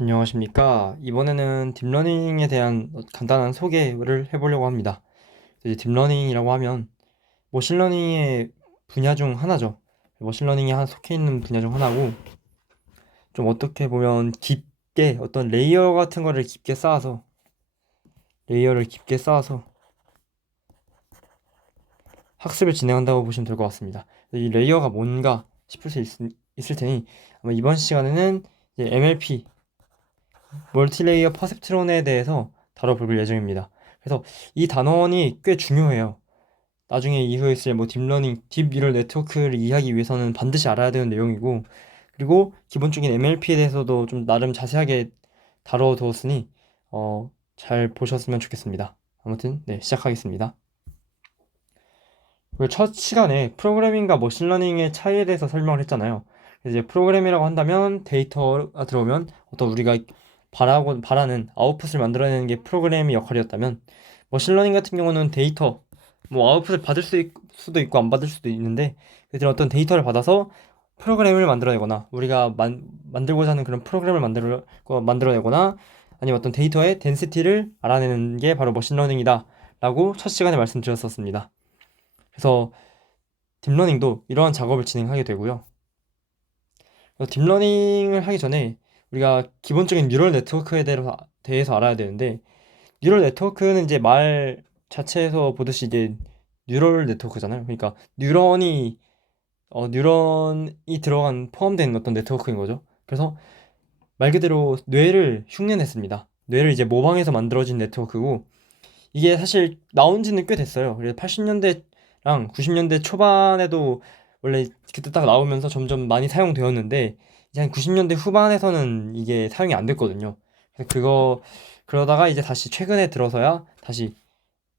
안녕하십니까. 이번에는 딥러닝에 대한 간단한 소개를 해보려고 합니다. 이제 딥러닝이라고 하면 머신러닝의 분야 중 하나죠. 머신러닝에 속해 있는 분야 중 하나고, 좀 어떻게 보면 깊게 어떤 레이어 같은 거를 깊게 쌓아서, 레이어를 깊게 쌓아서 학습을 진행한다고 보시면 될 것 같습니다. 이 레이어가 뭔가 싶을 수 있을 테니, 아마 이번 시간에는 이제 MLP, 멀티레이어 퍼셉트론에 대해서 다뤄볼 예정입니다. 그래서 이 단원이 꽤 중요해요. 나중에 이후에 있을 딥러닝, 딥 뉴럴 네트워크를 이해하기 위해서는 반드시 알아야 되는 내용이고, 그리고 기본적인 MLP에 대해서도 좀 나름 자세하게 다뤄두었으니 잘 보셨으면 좋겠습니다. 아무튼 네, 시작하겠습니다. 그리고 첫 시간에 프로그래밍과 머신러닝의 차이에 대해서 설명을 했잖아요. 그래서 이제 프로그래밍이라고 한다면 데이터가 들어오면 어떤 우리가 바라는 아웃풋을 만들어내는 게 프로그램의 역할이었다면, 머신러닝 같은 경우는 데이터, 아웃풋을 받을 수도 있고 안 받을 수도 있는데, 그들 어떤 데이터를 받아서 프로그램을 만들어내거나 우리가 만들고자 하는 그런 프로그램을 만들어내거나, 아니면 어떤 데이터의 덴시티를 알아내는 게 바로 머신러닝이다 라고 첫 시간에 말씀드렸었습니다. 그래서 딥러닝도 이러한 작업을 진행하게 되고요. 딥러닝을 하기 전에 우리가 기본적인 뉴럴 네트워크에 대해서 알아야 되는데, 뉴럴 네트워크는 이제 말 자체에서 보듯이 이제 뉴럴 네트워크잖아요. 그러니까 뉴런이 들어간 포함된 어떤 네트워크인 거죠. 그래서 말 그대로 뇌를 흉내냈습니다. 뇌를 이제 모방해서 만들어진 네트워크고, 이게 사실 나온 지는 꽤 됐어요. 그래서 80년대랑 90년대 초반에도 원래 그때 딱 나오면서 점점 많이 사용되었는데, 이제 한 90년대 후반에서는 이게 사용이 안 됐거든요. 그래서 그러다가 이제 다시 최근에 들어서야 다시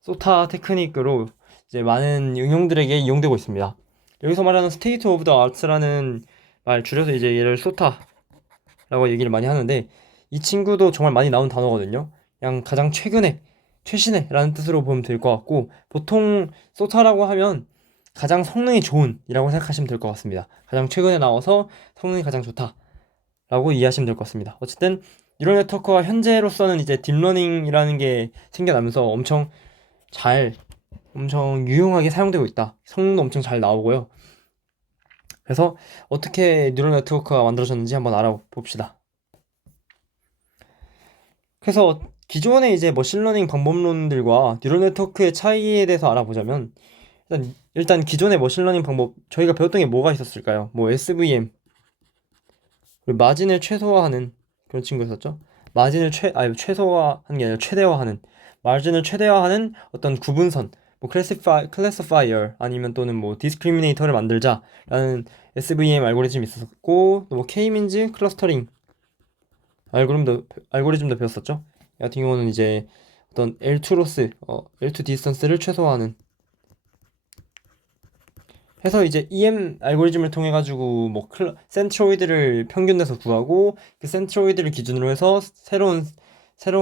소타 테크닉으로 이제 많은 응용들에게 이용되고 있습니다. 여기서 말하는 스테이트 오브 더 아트라는 말, 줄여서 이제 얘를 소타라고 얘기를 많이 하는데, 이 친구도 정말 많이 나온 단어거든요. 그냥 가장 최신의라는 뜻으로 보면 될 것 같고, 보통 소타라고 하면 가장 성능이 좋은 이라고 생각하시면 될 것 같습니다. 가장 최근에 나와서 성능이 가장 좋다라고 이해하시면 될 것 같습니다. 어쨌든 뉴럴 네트워크가 현재로서는 이제 딥러닝이라는 게 생겨나면서 엄청 유용하게 사용되고 있다. 성능도 엄청 잘 나오고요. 그래서 어떻게 뉴럴 네트워크가 만들어졌는지 한번 알아봅시다. 그래서 기존의 이제 머신러닝 방법론들과 뉴럴 네트워크의 차이에 대해서 알아보자면, 일단 기존의 머신러닝 방법, 저희가 배웠던 게 뭐가 있었을까요? SVM, 그리고 마진을 최소화하는 그런 친구였었죠. 최소화하는 게 아니라 최대화하는, 마진을 최대화하는 어떤 구분선, 클래시파이어, 아니면 또는 디스크리미네이터를 만들자라는 SVM 알고리즘이 있었고, 또 K-민즈 클러스터링 알고리즘도 배웠었죠. 이 같은 경우는 이제 어떤 L2 디스턴스를 최소화하는, 해서 이제 EM 알고리즘을 통해 가지고 센트로이드를 평균 내서 구하고, 그 센트로이드를 기준으로 해서 새로운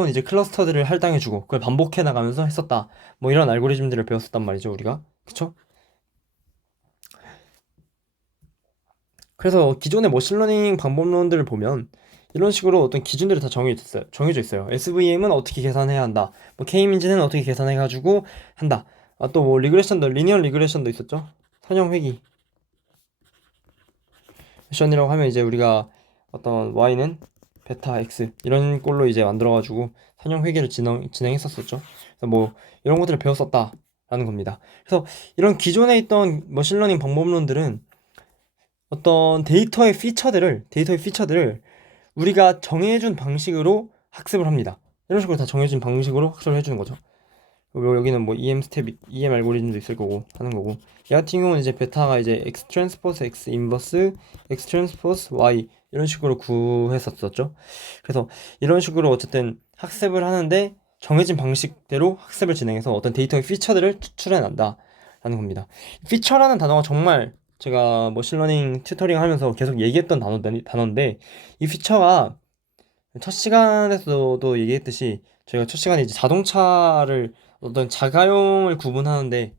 이제 클러스터들을 할당해 주고 그걸 반복해 나가면서 했었다. 이런 알고리즘들을 배웠었단 말이죠, 우리가. 그쵸? 그래서 기존의 머신러닝 방법론들을 보면 이런 식으로 어떤 기준들이 다 정해져 있어요. SVM은 어떻게 계산해야 한다. K-민즈는 어떻게 계산해 가지고 한다. 또 리니어 리그레션도 있었죠. 선형 회귀 미션이라고 하면 이제 우리가 어떤 y는 베타 x 이런 꼴로 이제 만들어가지고 선형 회계를 진행했었었죠. 그래서 이런 것들을 배웠었다라는 겁니다. 그래서 이런 기존에 있던 머신러닝 방법론들은 어떤 데이터의 피처들을 우리가 정해준 방식으로 학습을 합니다. 이런 식으로 다 정해진 방식으로 학습을 해주는 거죠. 여기는 EM 알고리즘도 있을 거고 하는 거고, 이 같은 경우는 이제 베타가 이제 X 트랜스포스 X 인버스 X 트랜스포스 Y 이런 식으로 구했었죠. 그래서 이런 식으로 어쨌든 학습을 하는데 정해진 방식대로 학습을 진행해서 어떤 데이터의 피처들을 추출해 난다라는 겁니다. 피처라는 단어가 정말 제가 머신러닝 튜터링 하면서 계속 얘기했던 단어인데, 이 피처가 첫 시간에서도 얘기했듯이, 저희가 첫 시간에 이제 자동차를 어떤 자가용을 구분하는데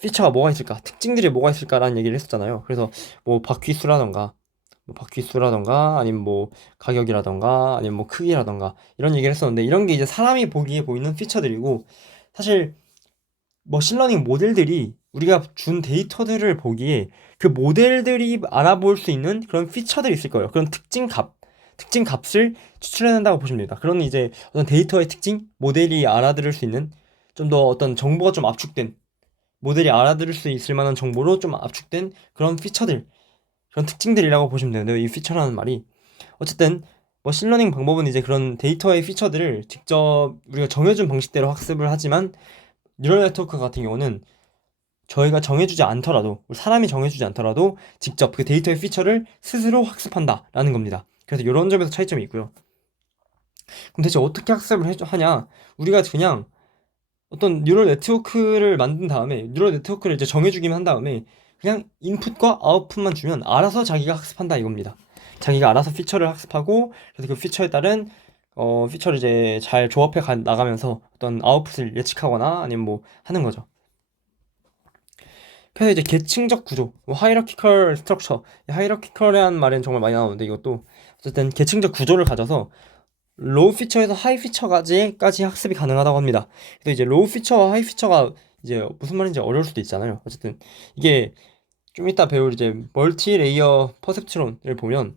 피처가 뭐가 있을까, 특징들이 뭐가 있을까라는 얘기를 했었잖아요. 그래서 바퀴 수라던가 뭐 바퀴 수라던가 아니면 뭐 가격이라던가 아니면 뭐 크기라던가 이런 얘기를 했었는데, 이런 게 이제 사람이 보기에 보이는 피처들이고, 사실 머신러닝 모델들이 우리가 준 데이터들을 보기에 그 모델들이 알아볼 수 있는 그런 피처들이 있을 거예요. 그런 특징 값을 추출해낸다고 보시면 됩니다. 그런 이제 어떤 데이터의 특징, 모델이 알아들을 수 있는 좀 더 어떤 정보가 좀 압축된, 모델이 알아들을 수 있을 만한 정보로 좀 압축된 그런 피처들, 그런 특징들이라고 보시면 되는데요. 이 피처라는 말이 어쨌든 머신러닝 방법은 이제 그런 데이터의 피처들을 직접 우리가 정해준 방식대로 학습을 하지만, 뉴럴 네트워크 같은 경우는 저희가 정해주지 않더라도, 사람이 정해주지 않더라도 직접 그 데이터의 피처를 스스로 학습한다라는 겁니다. 그래서 이런 점에서 차이점이 있고요. 그럼 대체 어떻게 학습을 하냐? 우리가 그냥 어떤 뉴럴 네트워크를 만든 다음에, 뉴럴 네트워크를 이제 정해주기만 한 다음에 그냥 인풋과 아웃풋만 주면 알아서 자기가 학습한다 이겁니다. 자기가 알아서 피처를 학습하고, 그래서 그 피처에 따른 피처를 이제 잘 조합해 나가면서 어떤 아웃풋을 예측하거나 아니면 뭐 하는 거죠. 그래서 이제 계층적 구조, 뭐 하이라키컬 스트럭처, 하이라키컬이라는 말은 정말 많이 나오는데, 이것도 어쨌든 계층적 구조를 가져서 로우 피처에서 하이 피처까지 학습이 가능하다고 합니다. 그래서 이제 로우 피처와 하이 피처가 이제 무슨 말인지 어려울 수도 있잖아요. 어쨌든 이게 좀 이따 배울 이제 멀티 레이어 퍼셉트론을 보면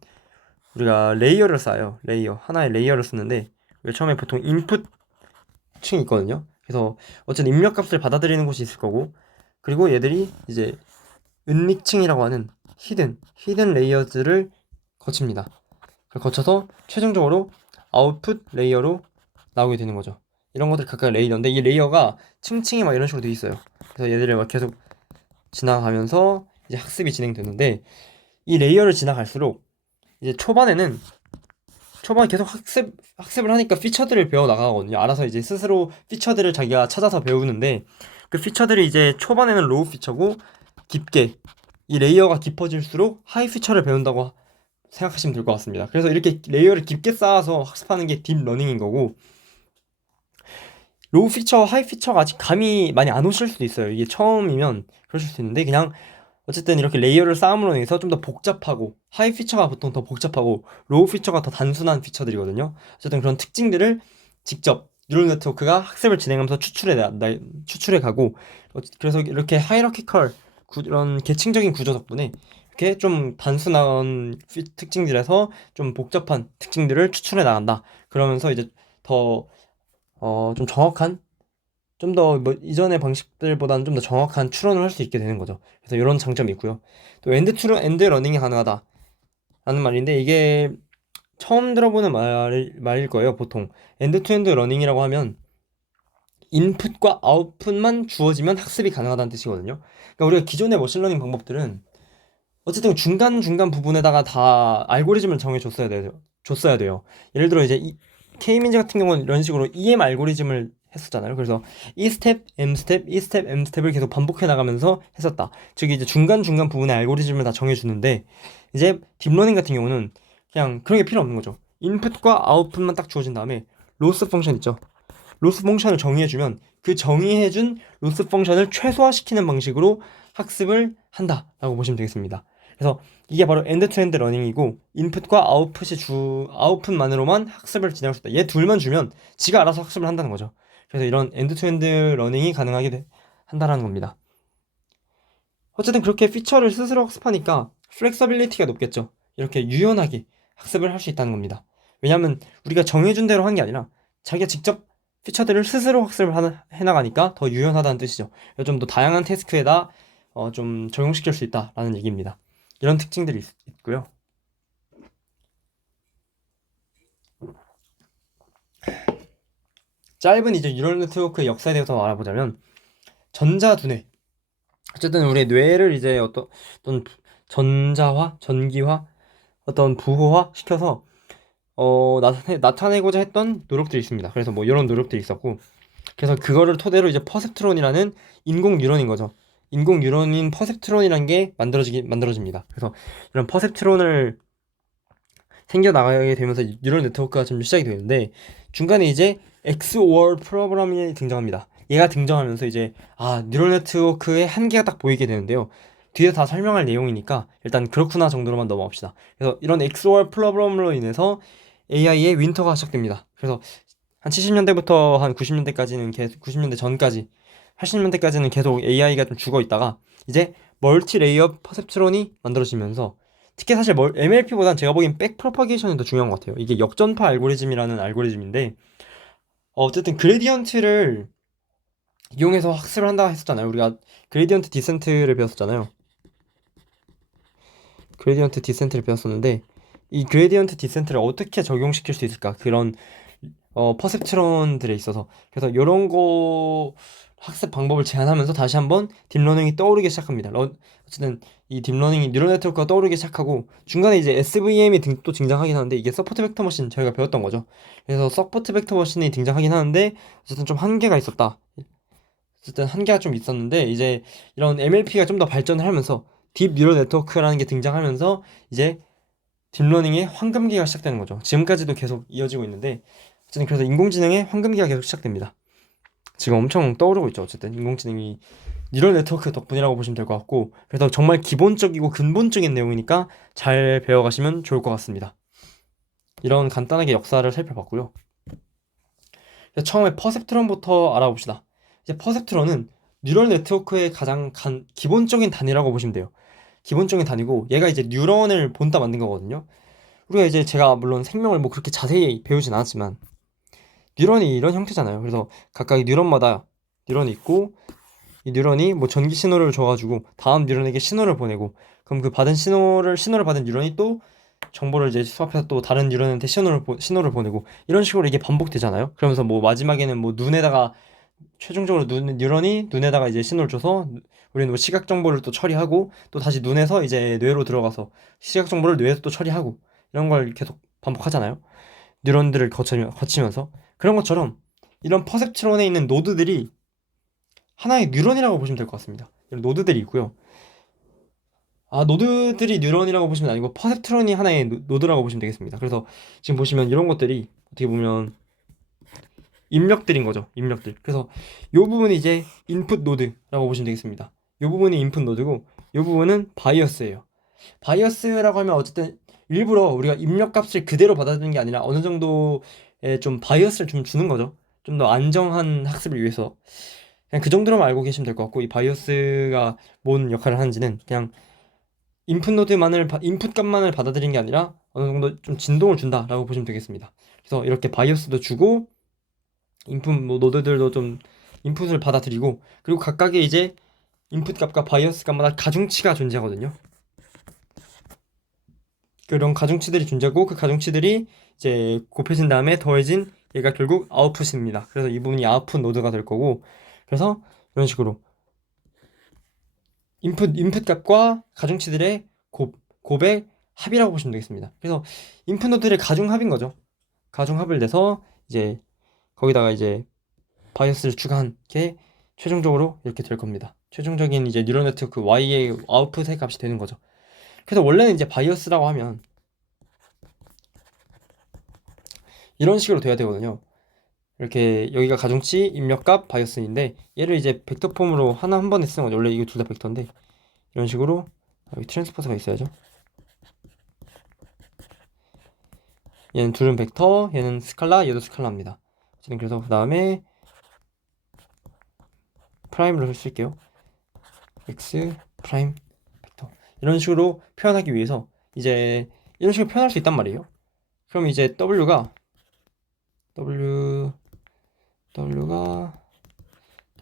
우리가 레이어를 쌓아요. 레이어 하나의 레이어를 쓰는데, 처음에 보통 인풋층이 있거든요. 그래서 어쨌든 입력값을 받아들이는 곳이 있을 거고, 그리고 얘들이 이제 은닉층이라고 하는 히든 레이어들을 거칩니다. 그걸 거쳐서 최종적으로 아웃풋 레이어로 나오게 되는 거죠. 이런 것들 각각 레이어인데, 이 레이어가 층층이 막 이런 식으로 돼 있어요. 그래서 얘들을 막 계속 지나가면서 이제 학습이 진행되는데, 이 레이어를 지나갈수록 이제 초반에 계속 학습을 하니까 피처들을 배워 나가거든요. 알아서 이제 스스로 피처들을 자기가 찾아서 배우는데, 그 피처들이 이제 초반에는 로우 피처고, 깊게 이 레이어가 깊어질수록 하이 피처를 배운다고 생각하시면 될 것 같습니다. 그래서 이렇게 레이어를 깊게 쌓아서 학습하는 게 딥러닝인 거고, 로우 피처, 하이 피처가 아직 감이 많이 안 오실 수도 있어요. 이게 처음이면 그러실 수 있는데, 그냥 어쨌든 이렇게 레이어를 쌓음으로 인해서 좀 더 복잡하고, 하이 피처가 보통 더 복잡하고 로우 피처가 더 단순한 피처들이거든요. 어쨌든 그런 특징들을 직접 뉴럴 네트워크가 학습을 진행하면서 추출해 가고, 그래서 이렇게 하이라키컬 이런 계층적인 구조 덕분에 이렇게 좀 단순한 특징들에서 좀 복잡한 특징들을 추출해 나간다. 그러면서 이제 더 좀 정확한, 좀 더 뭐 이전의 방식들보다는 좀 더 정확한 추론을 할 수 있게 되는 거죠. 그래서 이런 장점이 있고요. 또 엔드 러닝이 가능하다라는 말인데, 이게 처음 들어보는 말일 거예요. 보통 엔드 투 엔드 러닝이라고 하면 인풋과 아웃풋만 주어지면 학습이 가능하다는 뜻이거든요. 그러니까 우리가 기존의 머신러닝 방법들은 어쨌든 중간중간 부분에다가 다 알고리즘을 줬어야 돼요. 예를 들어 이제 K민즈 같은 경우는 이런 식으로 EM 알고리즘을 했었잖아요. 그래서 E 스텝, M 스텝, E 스텝, M 스텝을 계속 반복해 나가면서 했었다. 즉 이제 중간중간 부분의 알고리즘을 다 정해주는데, 이제 딥러닝 같은 경우는 그냥 그런 게 필요 없는 거죠. 인풋과 아웃풋만 딱 주어진 다음에 로스 펑션 있죠. 로스 펑션을 정의해주면 그 정의해준 로스 펑션을 최소화시키는 방식으로 학습을 한다라고 보시면 되겠습니다. 그래서 이게 바로 엔드 투 엔드 러닝이고, 인풋과 아웃풋만으로만 학습을 진행할 수 있다. 얘 둘만 주면 지가 알아서 학습을 한다는 거죠. 그래서 이런 엔드 투 엔드 러닝이 한다라는 겁니다. 어쨌든 그렇게 피처를 스스로 학습하니까 플렉서빌리티가 높겠죠. 이렇게 유연하게 학습을 할 수 있다는 겁니다. 왜냐하면 우리가 정해준 대로 한 게 아니라 자기가 직접 피처들을 스스로 학습을 해나가니까 더 유연하다는 뜻이죠. 좀 더 다양한 태스크에다 좀 적용시킬 수 있다라는 얘기입니다. 이런 특징들이 있고요. 짧은 이제 뉴럴 네트워크의 역사에 대해서 알아보자면, 전자두뇌. 어쨌든 우리 뇌를 이제 어떤 전자화, 전기화, 어떤 부호화 시켜서 나타내고자 했던 노력들이 있습니다. 그래서 뭐 이런 노력들이 있었고, 그래서 그거를 토대로 이제 퍼셉트론이라는 인공 뉴런인 거죠. 인공 뉴런인 퍼셉트론이라는 게 만들어집니다. 그래서 이런 퍼셉트론을 생겨나가게 되면서 뉴럴 네트워크가 좀 시작이 되는데, 중간에 이제 XOR 프로그램이 등장합니다. 얘가 등장하면서 이제 뉴럴 네트워크의 한계가 딱 보이게 되는데요. 뒤에 다 설명할 내용이니까 일단 그렇구나 정도로만 넘어갑시다. 그래서 이런 XOR 프로그램으로 인해서 AI의 윈터가 시작됩니다. 그래서 한 70년대부터 한 90년대까지는 계속 90년대 전까지 80년대까지는 계속 AI가 좀 죽어 있다가 이제 멀티 레이어 퍼셉트론이 만들어지면서 특히 사실 MLP보다는 제가 보기엔 백 프로파게이션이 더 중요한 것 같아요. 이게 역전파 알고리즘이라는 알고리즘인데 어쨌든 그레디언트를 이용해서 학습을 한다 했었잖아요. 우리가 그레디언트 디센트를 배웠었잖아요. 그레디언트 디센트를 배웠었는데 이 그레디언트 디센트를 어떻게 적용시킬 수 있을까? 그런 퍼셉트론들에 있어서 그래서 이런 거 학습 방법을 제안하면서 다시 한번 딥러닝이 떠오르기 시작합니다. 어쨌든 이 딥러닝이 뉴럴 네트워크가 떠오르기 시작하고 중간에 이제 SVM이 또 등장하긴 하는데 이게 서포트 벡터 머신 저희가 배웠던 거죠. 그래서 서포트 벡터 머신이 등장하긴 하는데 어쨌든 좀 한계가 있었다. 어쨌든 한계가 좀 있었는데 이제 이런 MLP가 좀 더 발전을 하면서 딥 뉴럴 네트워크라는 게 등장하면서 이제 딥러닝의 황금기가 시작되는 거죠. 지금까지도 계속 이어지고 있는데 어쨌든 그래서 인공지능의 황금기가 계속 시작됩니다. 지금 엄청 떠오르고 있죠. 어쨌든 인공지능이 뉴럴 네트워크 덕분이라고 보시면 될 것 같고 그래서 정말 기본적이고 근본적인 내용이니까 잘 배워가시면 좋을 것 같습니다. 이런 간단하게 역사를 살펴봤고요. 처음에 퍼셉트론부터 알아봅시다. 이제 퍼셉트론은 뉴럴 네트워크의 가장 기본적인 단위라고 보시면 돼요. 기본적인 단위고 얘가 이제 뉴런을 본따 만든 거거든요. 우리가 이제 제가 물론 생명을 뭐 그렇게 자세히 배우진 않았지만 뉴런이 이런 형태잖아요. 그래서 각각 뉴런마다 뉴런이 있고 이 뉴런이 뭐 전기 신호를 줘가지고 다음 뉴런에게 신호를 보내고 그럼 그 받은 신호를 받은 뉴런이 또 정보를 이제 수합해서 또 다른 뉴런한테 신호를 보내고 이런 식으로 이게 반복되잖아요. 그러면서 뭐 마지막에는 뭐 눈에다가 최종적으로 뉴런이 눈에다가 이제 신호를 줘서 우리는 뭐 시각 정보를 또 처리하고 또 다시 눈에서 이제 뇌로 들어가서 시각 정보를 뇌에서 또 처리하고 이런 걸 계속 반복하잖아요. 뉴런들을 거치면서 그런 것처럼 이런 퍼셉트론에 있는 노드들이 하나의 뉴런이라고 보시면 될 것 같습니다. 이런 노드들이 있고요. 노드들이 뉴런이라고 보시면 아니고 퍼셉트론이 하나의 노드라고 보시면 되겠습니다. 그래서 지금 보시면 이런 것들이 어떻게 보면 입력들인 거죠. 입력들. 그래서 이 부분이 이제 인풋 노드라고 보시면 되겠습니다. 이 부분이 인풋 노드고 이 부분은 바이어스예요. 바이어스라고 하면 어쨌든 일부러 우리가 입력 값을 그대로 받아들이는 게 아니라 어느 정도의 좀 바이어스를 좀 주는 거죠. 좀 더 안정한 학습을 위해서. 그냥 그 정도로만 알고 계시면 될 것 같고 이 바이어스가 뭔 역할을 하는지는 그냥 인풋 값만을 받아들이는 게 아니라 어느 정도 좀 진동을 준다라고 보시면 되겠습니다. 그래서 이렇게 바이어스도 주고 인풋 뭐 노드들도 좀 인풋을 받아들이고 그리고 각각의 이제 인풋 값과 바이어스 값마다 가중치가 존재하거든요. 그런 가중치들이 존재하고 그 가중치들이 이제 곱해진 다음에 더해진 얘가 결국 아웃풋입니다. 그래서 이 부분이 아웃풋 노드가 될 거고 그래서 이런 식으로 인풋 값과 가중치들의 곱의 합이라고 보시면 되겠습니다. 그래서 인풋 노드의 가중합인 거죠. 가중합을 내서 이제 거기다가 이제 바이어스를 추가한 게 최종적으로 이렇게 될 겁니다. 최종적인 이제 뉴럴 네트워크 Y의 아웃풋의 값이 되는 거죠. 그래서 원래는 이제 바이어스라고 하면 이런 식으로 돼야 되거든요. 이렇게 여기가 가중치, 입력값, 바이어스인데 얘를 이제 벡터 폼으로 하나 한 번에 쓰는 거죠. 원래 이거 둘 다 벡터인데 이런 식으로 여기 트랜스포즈가 있어야죠. 얘는 둘은 벡터, 얘는 스칼라, 얘도 스칼라입니다. 어쨌든 그래서 그 다음에 프라임으로 쓸게요. x 프라임 벡터 이런 식으로 표현하기 위해서 이제 이런 식으로 표현할 수 있단 말이에요. 그럼 이제 w가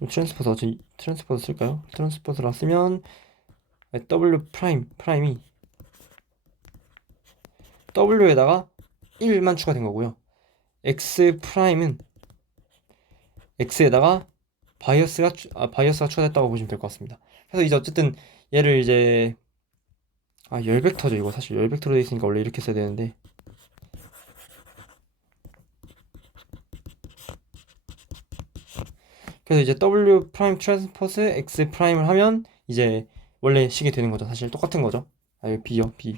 트랜스포즈 쓸까요? 트랜스포즈라 쓰면 w 프라임이 w에다가 1만 추가된 거고요. x 프라임은 x에다가 바이어스가 추가됐다고 보시면 될 것 같습니다. 그래서 이제 어쨌든 얘를 이제 열벡터죠. 이거 사실 열벡터로 되어 있으니까 원래 이렇게 써야 되는데 그래서 이제 w 프라임 트랜스포즈 x 프라임을 하면 이제 원래 식이 되는 거죠. 사실 똑같은 거죠. b요, b.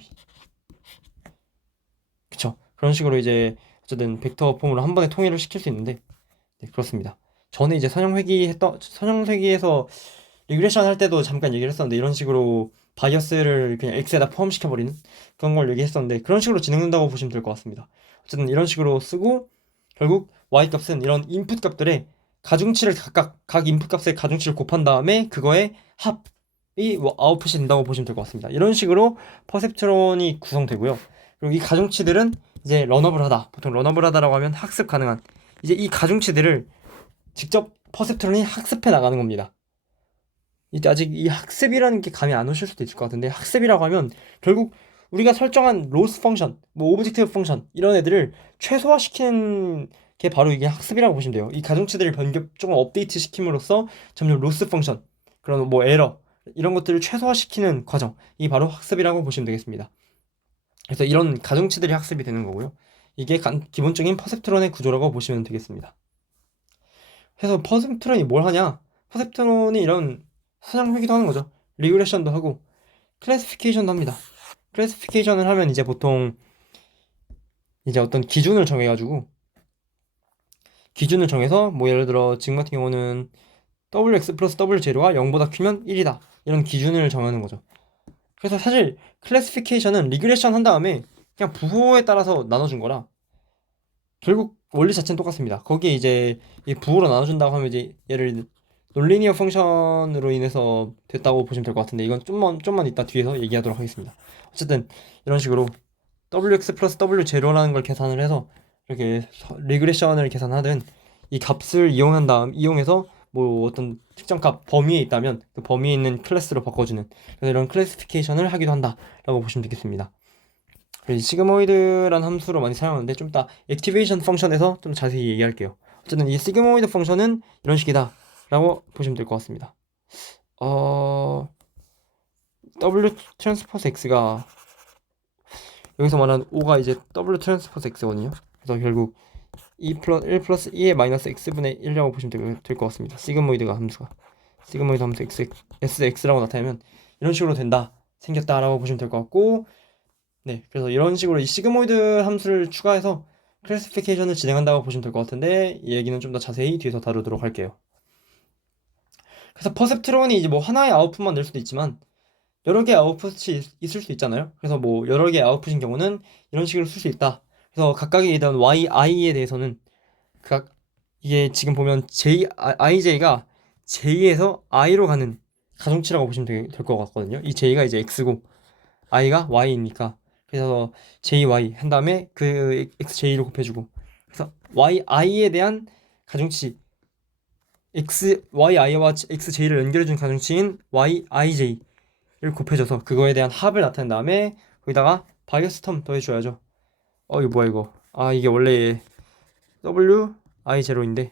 그쵸. 그런 식으로 이제 어쨌든 벡터 폼으로 한 번에 통일을 시킬 수 있는데 네, 그렇습니다. 저는 이제 선형회기에서 리그레션 할 때도 잠깐 얘기를 했었는데 이런 식으로 바이어스를 그냥 x에다 포함시켜버리는 그런 걸 얘기했었는데, 그런 식으로 진행된다고 보시면 될 것 같습니다. 어쨌든 이런 식으로 쓰고, 결국 y 값은 이런 인풋 값들의 가중치를 각 인풋 값의 가중치를 곱한 다음에 그거의 합이 뭐 아웃풋이 된다고 보시면 될 것 같습니다. 이런 식으로 퍼셉트론이 구성되고요. 그리고 이 가중치들은 이제 런어블하다. 보통 런어블하다라고 하면 학습 가능한, 이제 이 가중치들을 직접 퍼셉트론이 학습해 나가는 겁니다. 이때 아직 이 학습이라는 게 감이 안 오실 수도 있을 것 같은데, 학습이라고 하면 결국 우리가 설정한 로스 펑션, 뭐 오브젝티브 펑션 이런 애들을 최소화시키는 게 바로 이게 학습이라고 보시면 돼요. 이 가중치들을 조금 업데이트 시킴으로써 점점 로스 펑션, 그런 뭐 에러 이런 것들을 최소화시키는 과정, 이 바로 학습이라고 보시면 되겠습니다. 그래서 이런 가중치들이 학습이 되는 거고요. 이게 기본적인 퍼셉트론의 구조라고 보시면 되겠습니다. 그래서 퍼셉트론이 뭘 하냐? 퍼셉트론이 이런 사냥 회귀도 하는 거죠. 리그레션도 하고 클래시피케이션도 합니다. 클래시피케이션을 하면 이제 보통 이제 어떤 기준을 정해서 뭐 예를 들어 지금 같은 경우는 wx 플러스 w0가 0보다 크면 1이다 이런 기준을 정하는 거죠. 그래서 사실 클래시피케이션은 리그레션 한 다음에 그냥 부호에 따라서 나눠준 거라 결국 원리 자체는 똑같습니다. 거기에 이제 이 부호로 나눠준다고 하면 이제 얘를 논리니어 펑션으로 인해서 됐다고 보시면 될 것 같은데, 이건 좀만 이따 뒤에서 얘기하도록 하겠습니다. 어쨌든 이런 식으로 wx 플러스 w0라는 걸 계산을 해서 이렇게 리그레션을 계산하든, 이 값을 이용해서 뭐 어떤 특정 값 범위에 있다면 그 범위에 있는 클래스로 바꿔주는, 그래서 이런 클래시피케이션을 하기도 한다라고 보시면 되겠습니다. 시그모이드라는 함수로 많이 사용하는데 좀 이따 액티베이션 펑션에서 좀 자세히 얘기할게요. 어쨌든 이 시그모이드 펑션은 이런 식이다 라고 보시면 될 것 같습니다. W 트랜스포스 X가 여기서 말하는 O가 이제 W 트랜스포스 X거든요. 그래서 결국 1 플러스 2의 마이너스 X분의 1이라고 보시면 될 것 같습니다. 시그모이드가 함수가 시그모이드 함수 SX라고 나타내면 이런 식으로 생겼다라고 보시면 될 것 같고, 네, 그래서 이런 식으로 이 시그모이드 함수를 추가해서 클래시피케이션을 진행한다고 보시면 될 것 같은데, 이 얘기는 좀 더 자세히 뒤에서 다루도록 할게요. 그래서 퍼셉트론이 이제 뭐 하나의 아웃풋만 낼 수도 있지만 여러 개의 아웃풋이 있을 수 있잖아요. 그래서 뭐 여러 개의 아웃풋인 경우는 이런 식으로 쓸 수 있다. 그래서 각각에 대한 yi에 대해서는 이게 지금 보면 ij가 j에서 i로 가는 가중치라고 보시면 될 것 같거든요. 이 j가 이제 x고 i가 y니까, 그래서 jy 한 다음에 그 xj를 곱해주고, 그래서 yi에 대한 가중치 yi와 xj를 연결해준 가중치인 yij를 곱해줘서 그거에 대한 합을 나타낸 다음에 거기다가 바이어스 텀 더해줘야죠. 이거 뭐야 이거. 이게 원래 wi0인데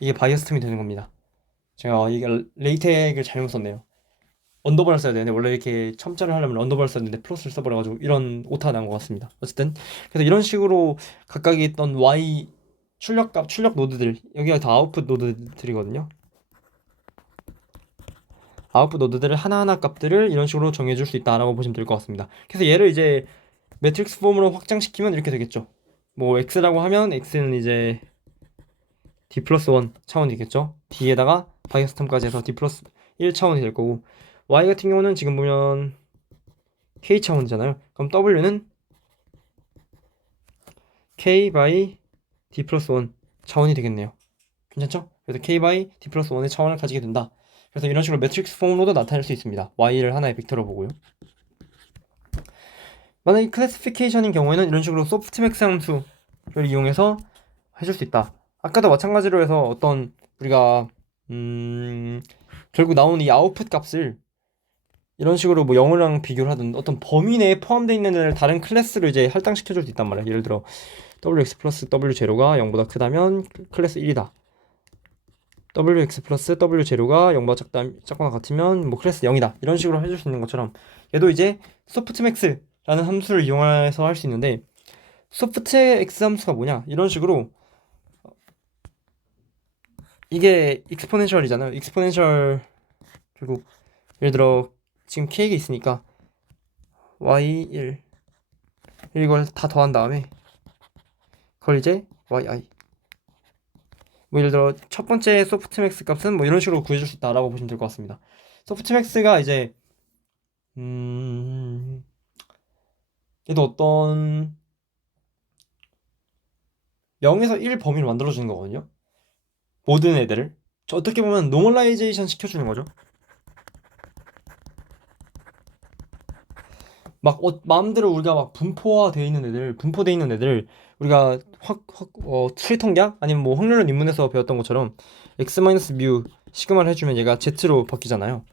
이게 바이어스 텀이 되는 겁니다. 제가 이게 레이텍을 잘못 썼네요. 언더바를 써야 되는데 원래 이렇게 첨자를 하려면 언더바를 썼는데 플러스를 써버려가지고 이런 오타가 난 것 같습니다. 어쨌든 그래서 이런 식으로 각각에 있던 y 출력 노드들, 여기가 다 아웃풋 노드들이거든요. 아웃풋 노드들을 하나하나 값들을 이런 식으로 정해줄 수 있다라고 보시면 될 것 같습니다. 그래서 얘를 이제 매트릭스 폼으로 확장시키면 이렇게 되겠죠. 뭐 x라고 하면 x는 이제 d 플러스 1 차원이겠죠. d에다가 바이어스 텀까지 해서 d 플러스 1 차원이 될 거고, y 같은 경우는 지금 보면 k 차원이잖아요. 그럼 w는 k by d 플러스 1 차원이 되겠네요. 괜찮죠? 그래서 k by d 플러스 1의 차원을 가지게 된다. 그래서 이런 식으로 매트릭스 폼으로도 나타낼 수 있습니다. y를 하나의 벡터로 보고요. 만약에 클래시피케이션인 경우에는 이런 식으로 소프트맥스 함수를 이용해서 해줄 수 있다. 아까도 마찬가지로 해서 어떤 우리가 결국 나오는 이 아웃풋 값을 이런 식으로 뭐 영어랑 비교를 하든 어떤 범위 내에 포함되어 있는 애를 다른 클래스로 이제 할당시켜줄 수 있단 말이야. 예를 들어 wx 플러스 w0가 0보다 크다면 클래스 1이다. wx 플러스 w0가 0보다 작거나 같으면 뭐 클래스 0이다. 이런 식으로 해줄 수 있는 것처럼 얘도 이제 소프트맥스라는 함수를 이용해서 할 수 있는데, 소프트X 함수가 뭐냐? 이런 식으로 이게 익스포넨셜이잖아요. 익스포넨셜, 결국 예를 들어 지금 k가 있으니까 y1 이걸 다 더한 다음에 그걸 이제 yi, 뭐 예를 들어 첫 번째 소프트맥스 값은 뭐 이런 식으로 구해줄 수 있다라고 보시면 될 것 같습니다. 소프트맥스가 이제 음, 얘도 어떤 0에서 1 범위를 만들어주는 거거든요. 모든 애들을. 어떻게 보면 노멀라이제이션 시켜주는 거죠. 막 마음대로 우리가 막 분포화되어 있는 애들, 분포되어 있는 애들 우리가 수리통략 아니면 뭐 확률론 입문에서 배웠던 것처럼 x 뮤 시그마를 해주면 얘가 z로 바뀌잖아요.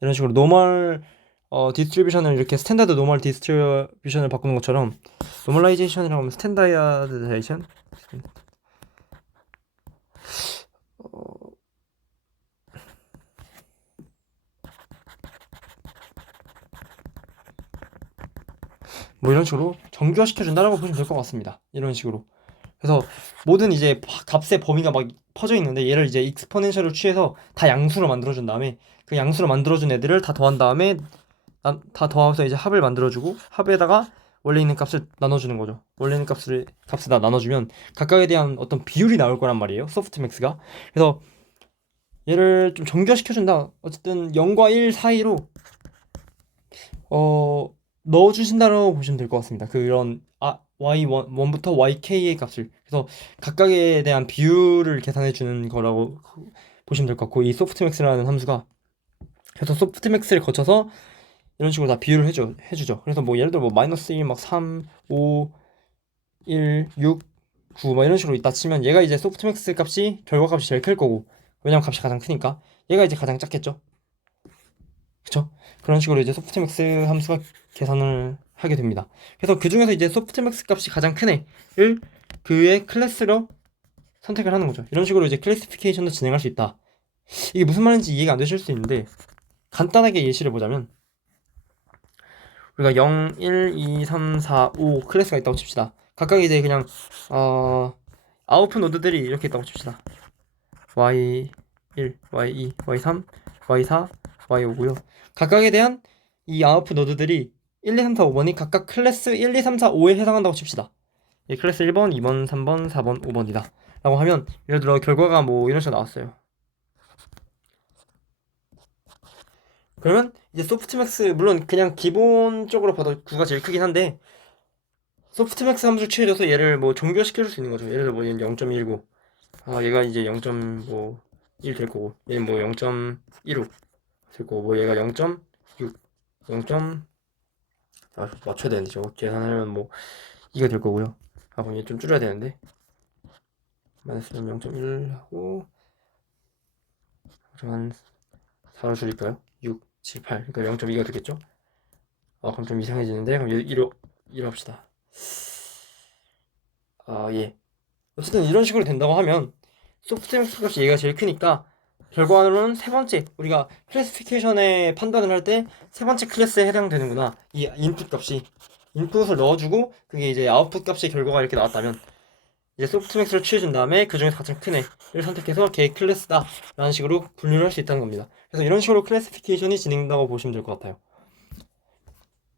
이런 식으로 노멀 디스트리뷰션을 이렇게 스탠다드 노멀 디스트리뷰션을 바꾸는 것처럼 노멀라이제이션이라고 하면 스탠다드자이션 뭐 이런 식으로 정교화 시켜준다라고 보시면 될 것 같습니다. 이런 식으로. 그래서 모든 이제 값의 범위가 막 퍼져 있는데 얘를 이제 익스포넨셜을 취해서 다 양수로 만들어준 다음에 그 양수로 만들어준 애들을 다 더한 다음에 다 더하면서 이제 합을 만들어주고 합에다가 원래 있는 값을 나눠주는 거죠. 원래 있는 값을 다 나눠주면 각각에 대한 어떤 비율이 나올 거란 말이에요. 소프트맥스가. 그래서 얘를 좀 정교화시켜준다. 어쨌든 0과 1 사이로 넣어주신다고 보시면 될 것 같습니다. 그런 y1부터 yk의 값을 그래서 각각에 대한 비율을 계산해 주는 거라고 보시면 될 것 같고 이 소프트맥스라는 함수가 그래서 소프트맥스를 거쳐서 이런 식으로 다 비율을 해주죠. 그래서 뭐 예를 들어 뭐 마이너스 1, 막 3, 5, 1, 6, 9, 막 이런 식으로 있다 치면 얘가 이제 소프트맥스 값이 결과값이 제일 클 거고 왜냐면 값이 가장 크니까 얘가 이제 가장 작겠죠. 그쵸? 그런 식으로 이제 소프트맥스 함수가 계산을 하게 됩니다. 그래서 그 중에서 이제 소프트맥스 값이 가장 큰 애를 그의 클래스로 선택을 하는 거죠. 이런 식으로 이제 클래시피케이션도 진행할 수 있다. 이게 무슨 말인지 이해가 안 되실 수 있는데 간단하게 예시를 보자면 우리가 0, 1, 2, 3, 4, 5 클래스가 있다고 칩시다. 각각 이제 그냥 아웃풋 노드들이 이렇게 있다고 칩시다. y1, y2, y3, y4, y5고요. 각각에 대한 이 아웃풋 노드들이 1, 2, 3, 4, 5번이 각각 클래스 1, 2, 3, 4, 5에 해당한다고 칩시다. 이 클래스 1번, 2번, 3번, 4번, 5번이다. 라고 하면 예를 들어 결과가 뭐 이런 식으로 나왔어요. 그러면 이제 소프트맥스 물론 그냥 기본적으로 봐도 9가 제일 크긴 한데 소프트맥스 함수를 취해줘서 얘를 뭐 종교시켜줄 수 있는 거죠. 예를 들어 뭐 얘는 0.19 얘가 이제 0.1 될 거고 얘는 뭐 0.15 될 거고 뭐 얘가 0.6 0. 맞춰야 되는데 저거 계산하려면 뭐 이가 될 거고요. 그럼 얘 좀 줄여야 되는데 마이너스 0.1 하고 한 4로 줄일까요? 6, 7, 8 그러니까 0.2가 되겠죠? 그럼 좀 이상해지는데 그럼 1로 합시다. 예. 어쨌든 이런 식으로 된다고 하면 소프트맥스 값이 얘가 제일 크니까 결과로는 세 번째 우리가 클래시피케이션의 판단을 할 때 세 번째 클래스에 해당되는구나. 이 인풋 값이 인풋을 넣어주고 그게 이제 아웃풋 값의 결과가 이렇게 나왔다면 이제 소프트맥스를 취해준 다음에 그 중에서 가장 큰 애를 선택해서 걔 클래스다 라는 식으로 분류를 할 수 있다는 겁니다. 그래서 이런 식으로 클래시피케이션이 진행된다고 보시면 될 것 같아요.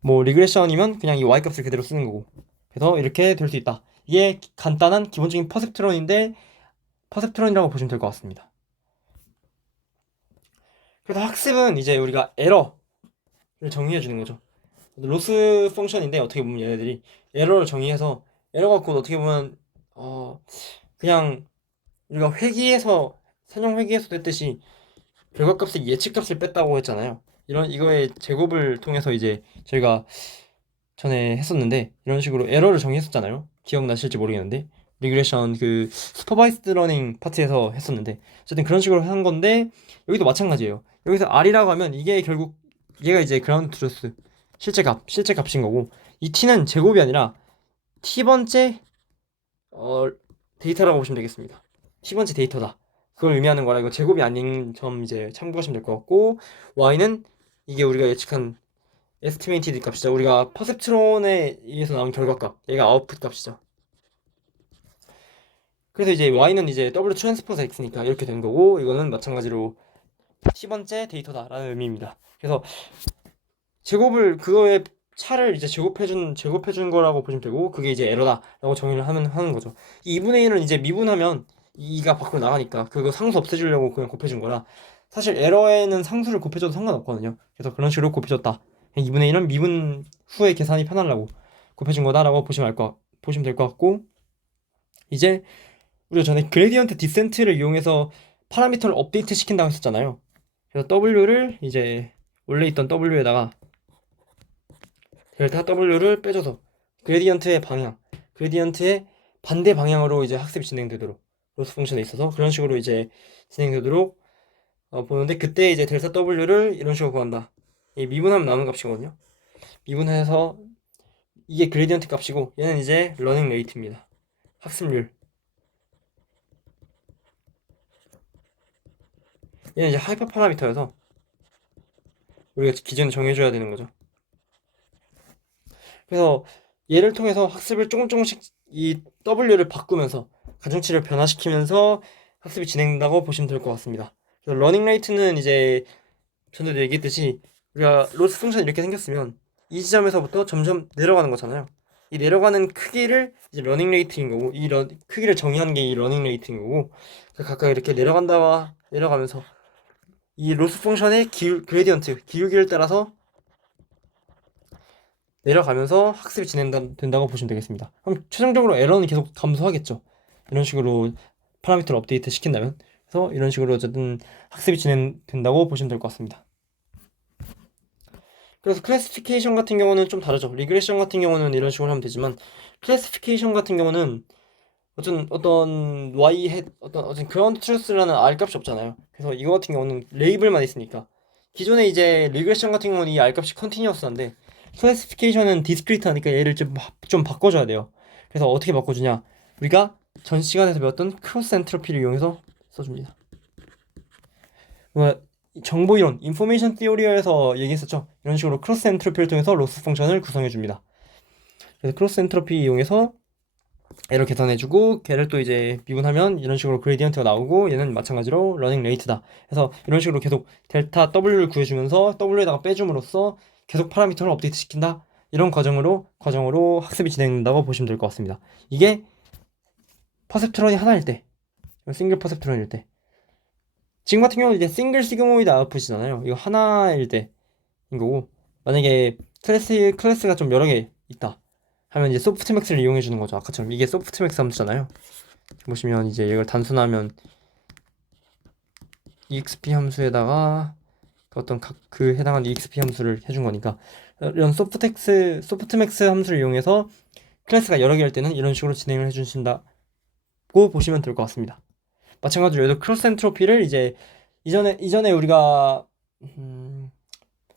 뭐 리그레션이면 그냥 이 y 값을 그대로 쓰는 거고 그래서 이렇게 될 수 있다. 이게 간단한 기본적인 퍼셉트론인데 퍼셉트론이라고 보시면 될 것 같습니다. 그래서 학습은 이제 우리가 에러를 정의해 주는 거죠. 로스 펑션인데 어떻게 보면 얘네들이 에러를 정의해서 에러가 곧 어떻게 보면 그냥 우리가 회귀에서 선형 회귀에서 됐듯이 결과값의 예측값을 뺐다고 했잖아요. 이거의 제곱을 통해서 이제 저희가 전에 했었는데 이런 식으로 에러를 정의했었잖아요. 기억나실지 모르겠는데 리그레션 그 슈퍼바이스드 러닝 파트에서 했었는데 어쨌든 그런 식으로 한 건데 여기도 마찬가지예요. 여기서 R이라고 하면 이게 결국 얘가 이제 그라운드 트루스 실제 값인 거고 이 T는 제곱이 아니라 T번째 데이터라고 보시면 되겠습니다. T번째 데이터다. 그걸 의미하는 거라 이거 제곱이 아닌 점 이제 참고하시면 될 것 같고 Y는 이게 우리가 예측한 에스티메이티드 값이죠. 우리가 퍼셉트론에 의해서 나온 결과값. 얘가 아웃풋 값이죠. 그래서 이제 y는 이제 w 트랜스포즈 x니까 이렇게 된 거고 이거는 마찬가지로 10번째 데이터다라는 의미입니다. 그래서 제곱을 그거의 차를 이제 제곱해준 거라고 보시면 되고 그게 이제 에러다라고 정의를 하는 거죠. 이 2분의 1은 이제 미분하면 2가 밖으로 나가니까 그거 상수 없애주려고 그냥 곱해준 거라 사실 에러에는 상수를 곱해줘도 상관없거든요. 그래서 그런 식으로 곱해줬다 2분의 1은 미분 후에 계산이 편하려고 곱해준 거다라고 보시면 될 것 같고, 이제 우리가 전에 그레디언트 디센트를 이용해서 파라미터를 업데이트 시킨다고 했었잖아요. 그래서 W를 이제 원래 있던 W에다가 델타 W를 빼줘서 그레디언트의 반대 방향으로 이제 학습이 진행되도록 로스 펑션에 있어서 그런 식으로 이제 진행되도록 보는데, 그때 이제 델타 W를 이런 식으로 구한다. 이 미분하면 나오는 값이거든요. 미분해서 이게 그레디언트 값이고, 얘는 이제 러닝 레이트입니다. 학습률. 얘는 이제 하이퍼 파라미터여서 우리가 기준을 정해줘야 되는 거죠. 그래서 얘를 통해서 학습을 조금씩 이 W를 바꾸면서 가중치를 변화시키면서 학습이 진행된다고 보시면 될 것 같습니다. 그래서 러닝 레이트는 이제 전에도 얘기했듯이 우리가 로스 펑션이 이렇게 생겼으면 이 지점에서부터 점점 내려가는 거잖아요. 이 내려가는 크기를 이제 러닝 레이트인 거고, 크기를 정의하는 게 이 러닝 레이트인 거고, 각각 이렇게 내려간다와 내려가면서 이 로스 펑션의 그레디언트 기울기를 따라서 내려가면서 학습이 진행된다고 보시면 되겠습니다. 그럼 최종적으로 에러는 계속 감소하겠죠. 이런 식으로 파라미터를 업데이트 시킨다면. 그래서 이런 식으로 어쨌든 학습이 진행된다고 보시면 될 것 같습니다. 그래서 클래시피케이션 같은 경우는 좀 다르죠. 리그레션 같은 경우는 이런 식으로 하면 되지만, 클래시피케이션 같은 경우는 어떤 어떤 그라운드 트루스라는 R 값이 없잖아요. 그래서 이거 같은 경우는 레이블만 있으니까, 기존에 이제 리그레션 같은 경우는 이 R 값이 컨티뉴어스한데 클래시피케이션은 디스크리트하니까 얘를 좀 바꿔줘야 돼요. 그래서 어떻게 바꿔주냐, 우리가 전 시간에서 배웠던 크로스 엔트로피를 이용해서 써줍니다. 정보 이론, 인포메이션 티오리에서 얘기했었죠. 이런 식으로 크로스 엔트로피를 통해서 로스 펑션을 구성해 줍니다. 그래서 크로스 엔트로피 이용해서 얘를 계산해주고, 걔를 또 이제 미분하면 이런 식으로 그레디언트가 나오고, 얘는 마찬가지로 러닝 레이트다. 그래서 이런 식으로 계속 델타 W를 구해주면서 W에다가 빼줌으로써 계속 파라미터를 업데이트 시킨다. 이런 과정으로 학습이 진행된다고 보시면 될 것 같습니다. 이게 퍼셉트론이 하나일 때, 싱글 퍼셉트론일 때. 지금 같은 경우는 이제 싱글 시그모이드 아웃풋이잖아요. 이거 하나일 때인 거고, 만약에 클래스가 좀 여러 개 있다 하면 이제 소프트맥스를 이용해 주는 거죠. 아까처럼 이게 소프트맥스 함수잖아요. 보시면 이제 이걸 단순하면 exp 함수에다가 어떤 그 해당하는 exp 함수를 해준 거니까, 이런 소프트맥스 함수를 이용해서 클래스가 여러 개일 때는 이런 식으로 진행을 해주신다고 보시면 될 것 같습니다. 마찬가지로 얘도 크로스 엔트로피를 이제 이전에 우리가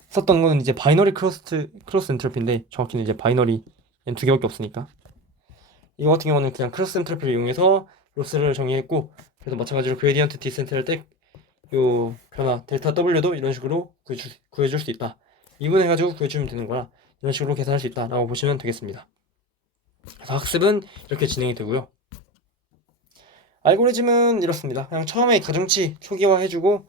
썼던 거는 이제 바이너리 크로스 엔트로피인데, 정확히는 이제 바이너리 두 개밖에 없으니까 이거 같은 경우는 그냥 크로스 엔트로피를 이용해서 로스를 정의했고, 그래서 마찬가지로 그레디언트 디센트 할 때 요 변화 델타 W도 이런 식으로 구해줄 수 있다. 미분해가지고 구해주면 되는 거라 이런 식으로 계산할 수 있다라고 보시면 되겠습니다. 그래서 학습은 이렇게 진행이 되고요. 알고리즘은 이렇습니다. 그냥 처음에 가중치 초기화 해주고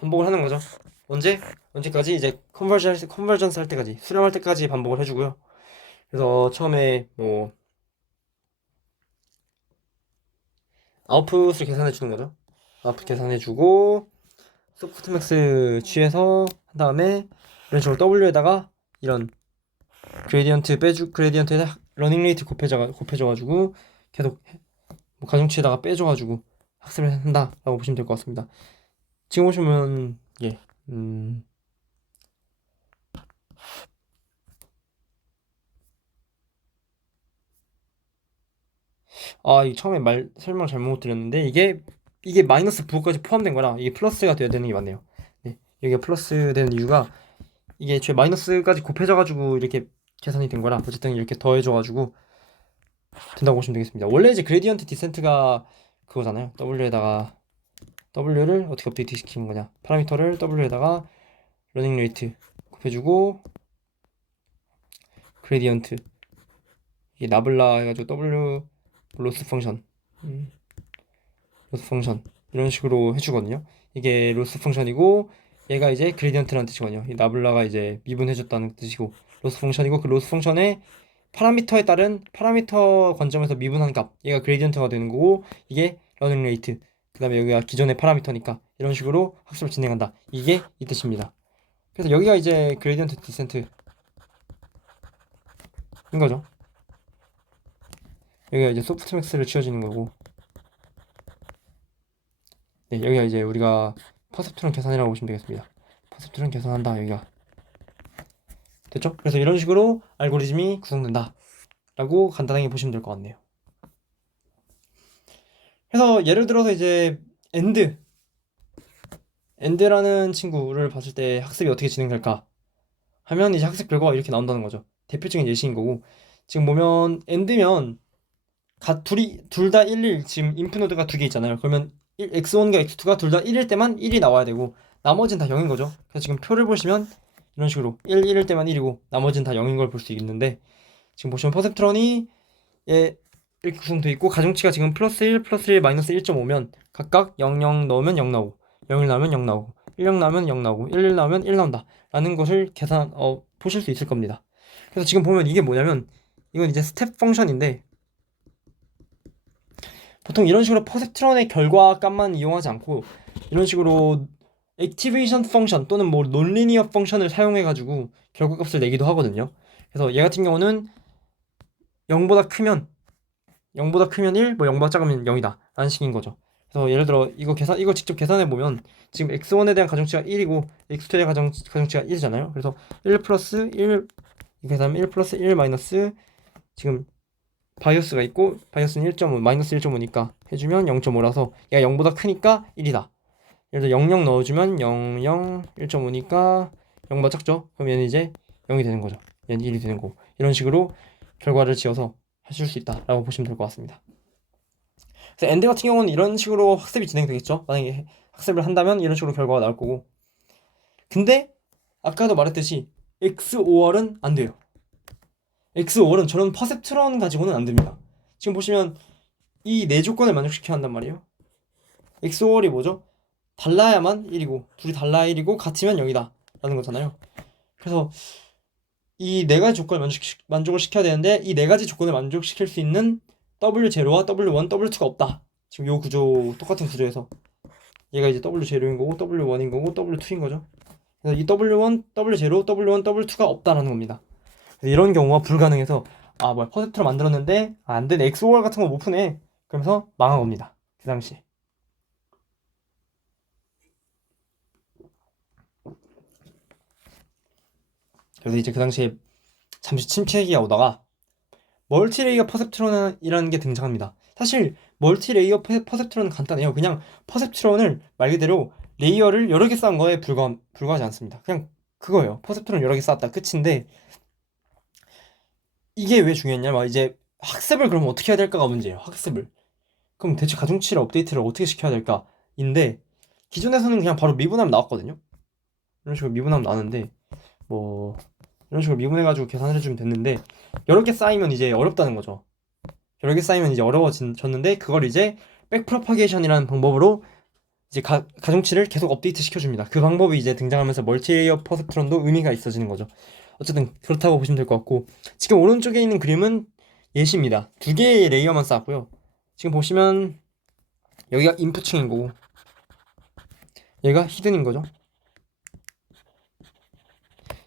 반복을 하는 거죠. 언제까지? 이제 컨버전스 할 때까지, 수렴할 때까지 반복을 해주고요. 그래서 처음에 뭐 아웃풋을 계산해 주는 거죠. 아웃풋 계산해 주고 소프트맥스 취해서 한 다음에 이런 식으로 W에다가 이런 그레디언트에 러닝 레이트 곱해줘가지고 계속 뭐 가중치에다가 빼줘가지고 학습을 한다라고 보시면 될 것 같습니다. 지금 보시면 예, 이 처음에 설명 잘못 드렸는데, 이게 마이너스 부호까지 포함된 거라 이게 플러스가 돼야 되는 게 맞네요. 네, 여기가 플러스 되는 이유가 이게 제 마이너스까지 곱해져가지고 이렇게 계산이 된 거라, 어쨌든 이렇게 더해져가지고 된다고 보시면 되겠습니다. 원래 이제 그레디언트 디센트가 그거잖아요. W를 어떻게 업데이트 시키는 거냐, 파라미터를 W에다가 러닝 레이트 곱해주고 그레디언트, 이게 나블라 해가지고 W 로스 펑션 이런 식으로 해주거든요. 이게 로스 펑션이고, 얘가 이제 그레디언트라는 뜻이거든요. 이 나블라가 이제 미분해줬다는 뜻이고, 로스 펑션이고, 그 로스 펑션의 파라미터에 따른 파라미터 관점에서 미분한 값, 얘가 그레디언트가 되는 거고, 이게 러닝 레이트, 그 다음에 여기가 기존의 파라미터니까 이런 식으로 학습을 진행한다. 이게 이 뜻입니다. 그래서 여기가 이제 그레디언트 디센트 거죠. 여기가 이제 소프트맥스를 지어지는 거고, 네, 여기가 이제 우리가 퍼셉트론 계산이라고 보시면 되겠습니다. 퍼셉트론 계산한다, 여기가. 됐죠? 그래서 이런 식으로 알고리즘이 구성된다 라고 간단하게 보시면 될 것 같네요. 그래서 예를 들어서 이제 엔드라는 친구를 봤을 때 학습이 어떻게 진행될까 하면 이제 학습 결과가 이렇게 나온다는 거죠. 대표적인 예시인 거고, 지금 보면 엔드면 둘 다 1일, 지금 인풋 노드가 두 개 있잖아요. 그러면 x1과 x2가 둘 다 1일 때만 1이 나와야 되고 나머지는 다 0인 거죠. 그래서 지금 표를 보시면 이런 식으로 1일 때만 1이고 나머지는 다 0인 걸 볼 수 있는데, 지금 보시면 퍼셉트론이 이렇게 구성되어 있고 가중치가 지금 플러스 1, 플러스 1, 마이너스 1.5면 각각 00 넣으면 0 나오고 01 나오면 0 나오고 10 나오면 0 나오고 11 나오면 1 나온다 라는 것을 보실 수 있을 겁니다. 그래서 지금 보면 이게 뭐냐면, 이건 이제 스텝 펑션인데 보통 이런 식으로 퍼셉트론의 결과값만 이용하지 않고 이런 식으로 액티베이션 펑션 또는 뭐 논리니어 펑션을 사용해 가지고 결과값을 내기도 하거든요. 그래서 얘 같은 경우는 0보다 크면 1, 뭐 0보다 작으면 0이다 라는 식인 거죠. 그래서 예를 들어 이거 직접 계산해 보면 지금 x1에 대한 가중치가 1이고 x2에 대한 가중치가 1이잖아요. 그래서 1 플러스 1 계산하면 1 플러스 1 마이너스, 지금 바이오스가 있고 바이오스는 1.5 마이너스 1.5니까 해주면 0.5라서 얘가 0보다 크니까 1이다. 예를 들어 00 넣어주면 00 1.5니까 0보다 작죠. 그럼 얘는 이제 0이 되는 거죠. 얘는 1이 되는 거고, 이런 식으로 결과를 지어서 하실 수 있다라고 보시면 될 것 같습니다. 그래서 엔드 같은 경우는 이런 식으로 학습이 진행되겠죠. 만약에 학습을 한다면 이런 식으로 결과가 나올 거고, 근데 아까도 말했듯이 XOR은 안 돼요. XOR은 저런 퍼셉트론 가지고는 안 됩니다. 지금 보시면 이 네 조건을 만족시켜야 한단 말이에요. XOR이 뭐죠? 달라야만 1이고 둘이 달라야 1이고 같으면 0이다 라는 거잖아요. 그래서 이 네 가지 조건을 만족을 시켜야 되는데 이 네 가지 조건을 만족시킬 수 있는 W0와 W1, W2가 없다. 지금 요 구조, 똑같은 구조에서 얘가 이제 W0인 거고 W1인 거고 W2인 거죠. 그래서 이 W1, W0, W1, W2가 없다라는 겁니다. 이런 경우가 불가능해서 뭐야, 퍼셉트를 만들었는데 안 되네, XOR 같은 거 못 푸네, 그러면서 망한 겁니다, 그 당시. 그래서 이제 그 당시에 잠시 침체기가 오다가 멀티레이어 퍼셉트론이라는 게 등장합니다. 사실 멀티레이어 퍼셉트론은 간단해요. 그냥 퍼셉트론을 말 그대로 레이어를 여러 개 쌓은 거에 불과하지 않습니다. 그냥 그거예요. 퍼셉트론 여러 개 쌓았다 끝인데, 이게 왜 중요했냐, 막 이제 학습을 그럼 어떻게 해야 될까가 문제예요. 학습을 그럼 대체 가중치를 업데이트를 어떻게 시켜야 될까인데, 기존에서는 그냥 바로 미분하면 나왔거든요. 이런 식으로 미분하면 나왔는데, 뭐 이런 식으로 미분해가지고 계산을 해주면 됐는데, 여러 개 쌓이면 이제 어렵다는 거죠. 여러 개 쌓이면 이제 어려워졌는데, 그걸 이제 백프로파게이션이라는 방법으로 이제 가중치를 계속 업데이트 시켜줍니다. 그 방법이 이제 등장하면서 멀티레이어 퍼셉트론도 의미가 있어지는 거죠. 어쨌든 그렇다고 보시면 될 것 같고, 지금 오른쪽에 있는 그림은 예시입니다. 두 개의 레이어만 쌓았고요. 지금 보시면 여기가 인풋층인 거고 여기가 히든인 거죠.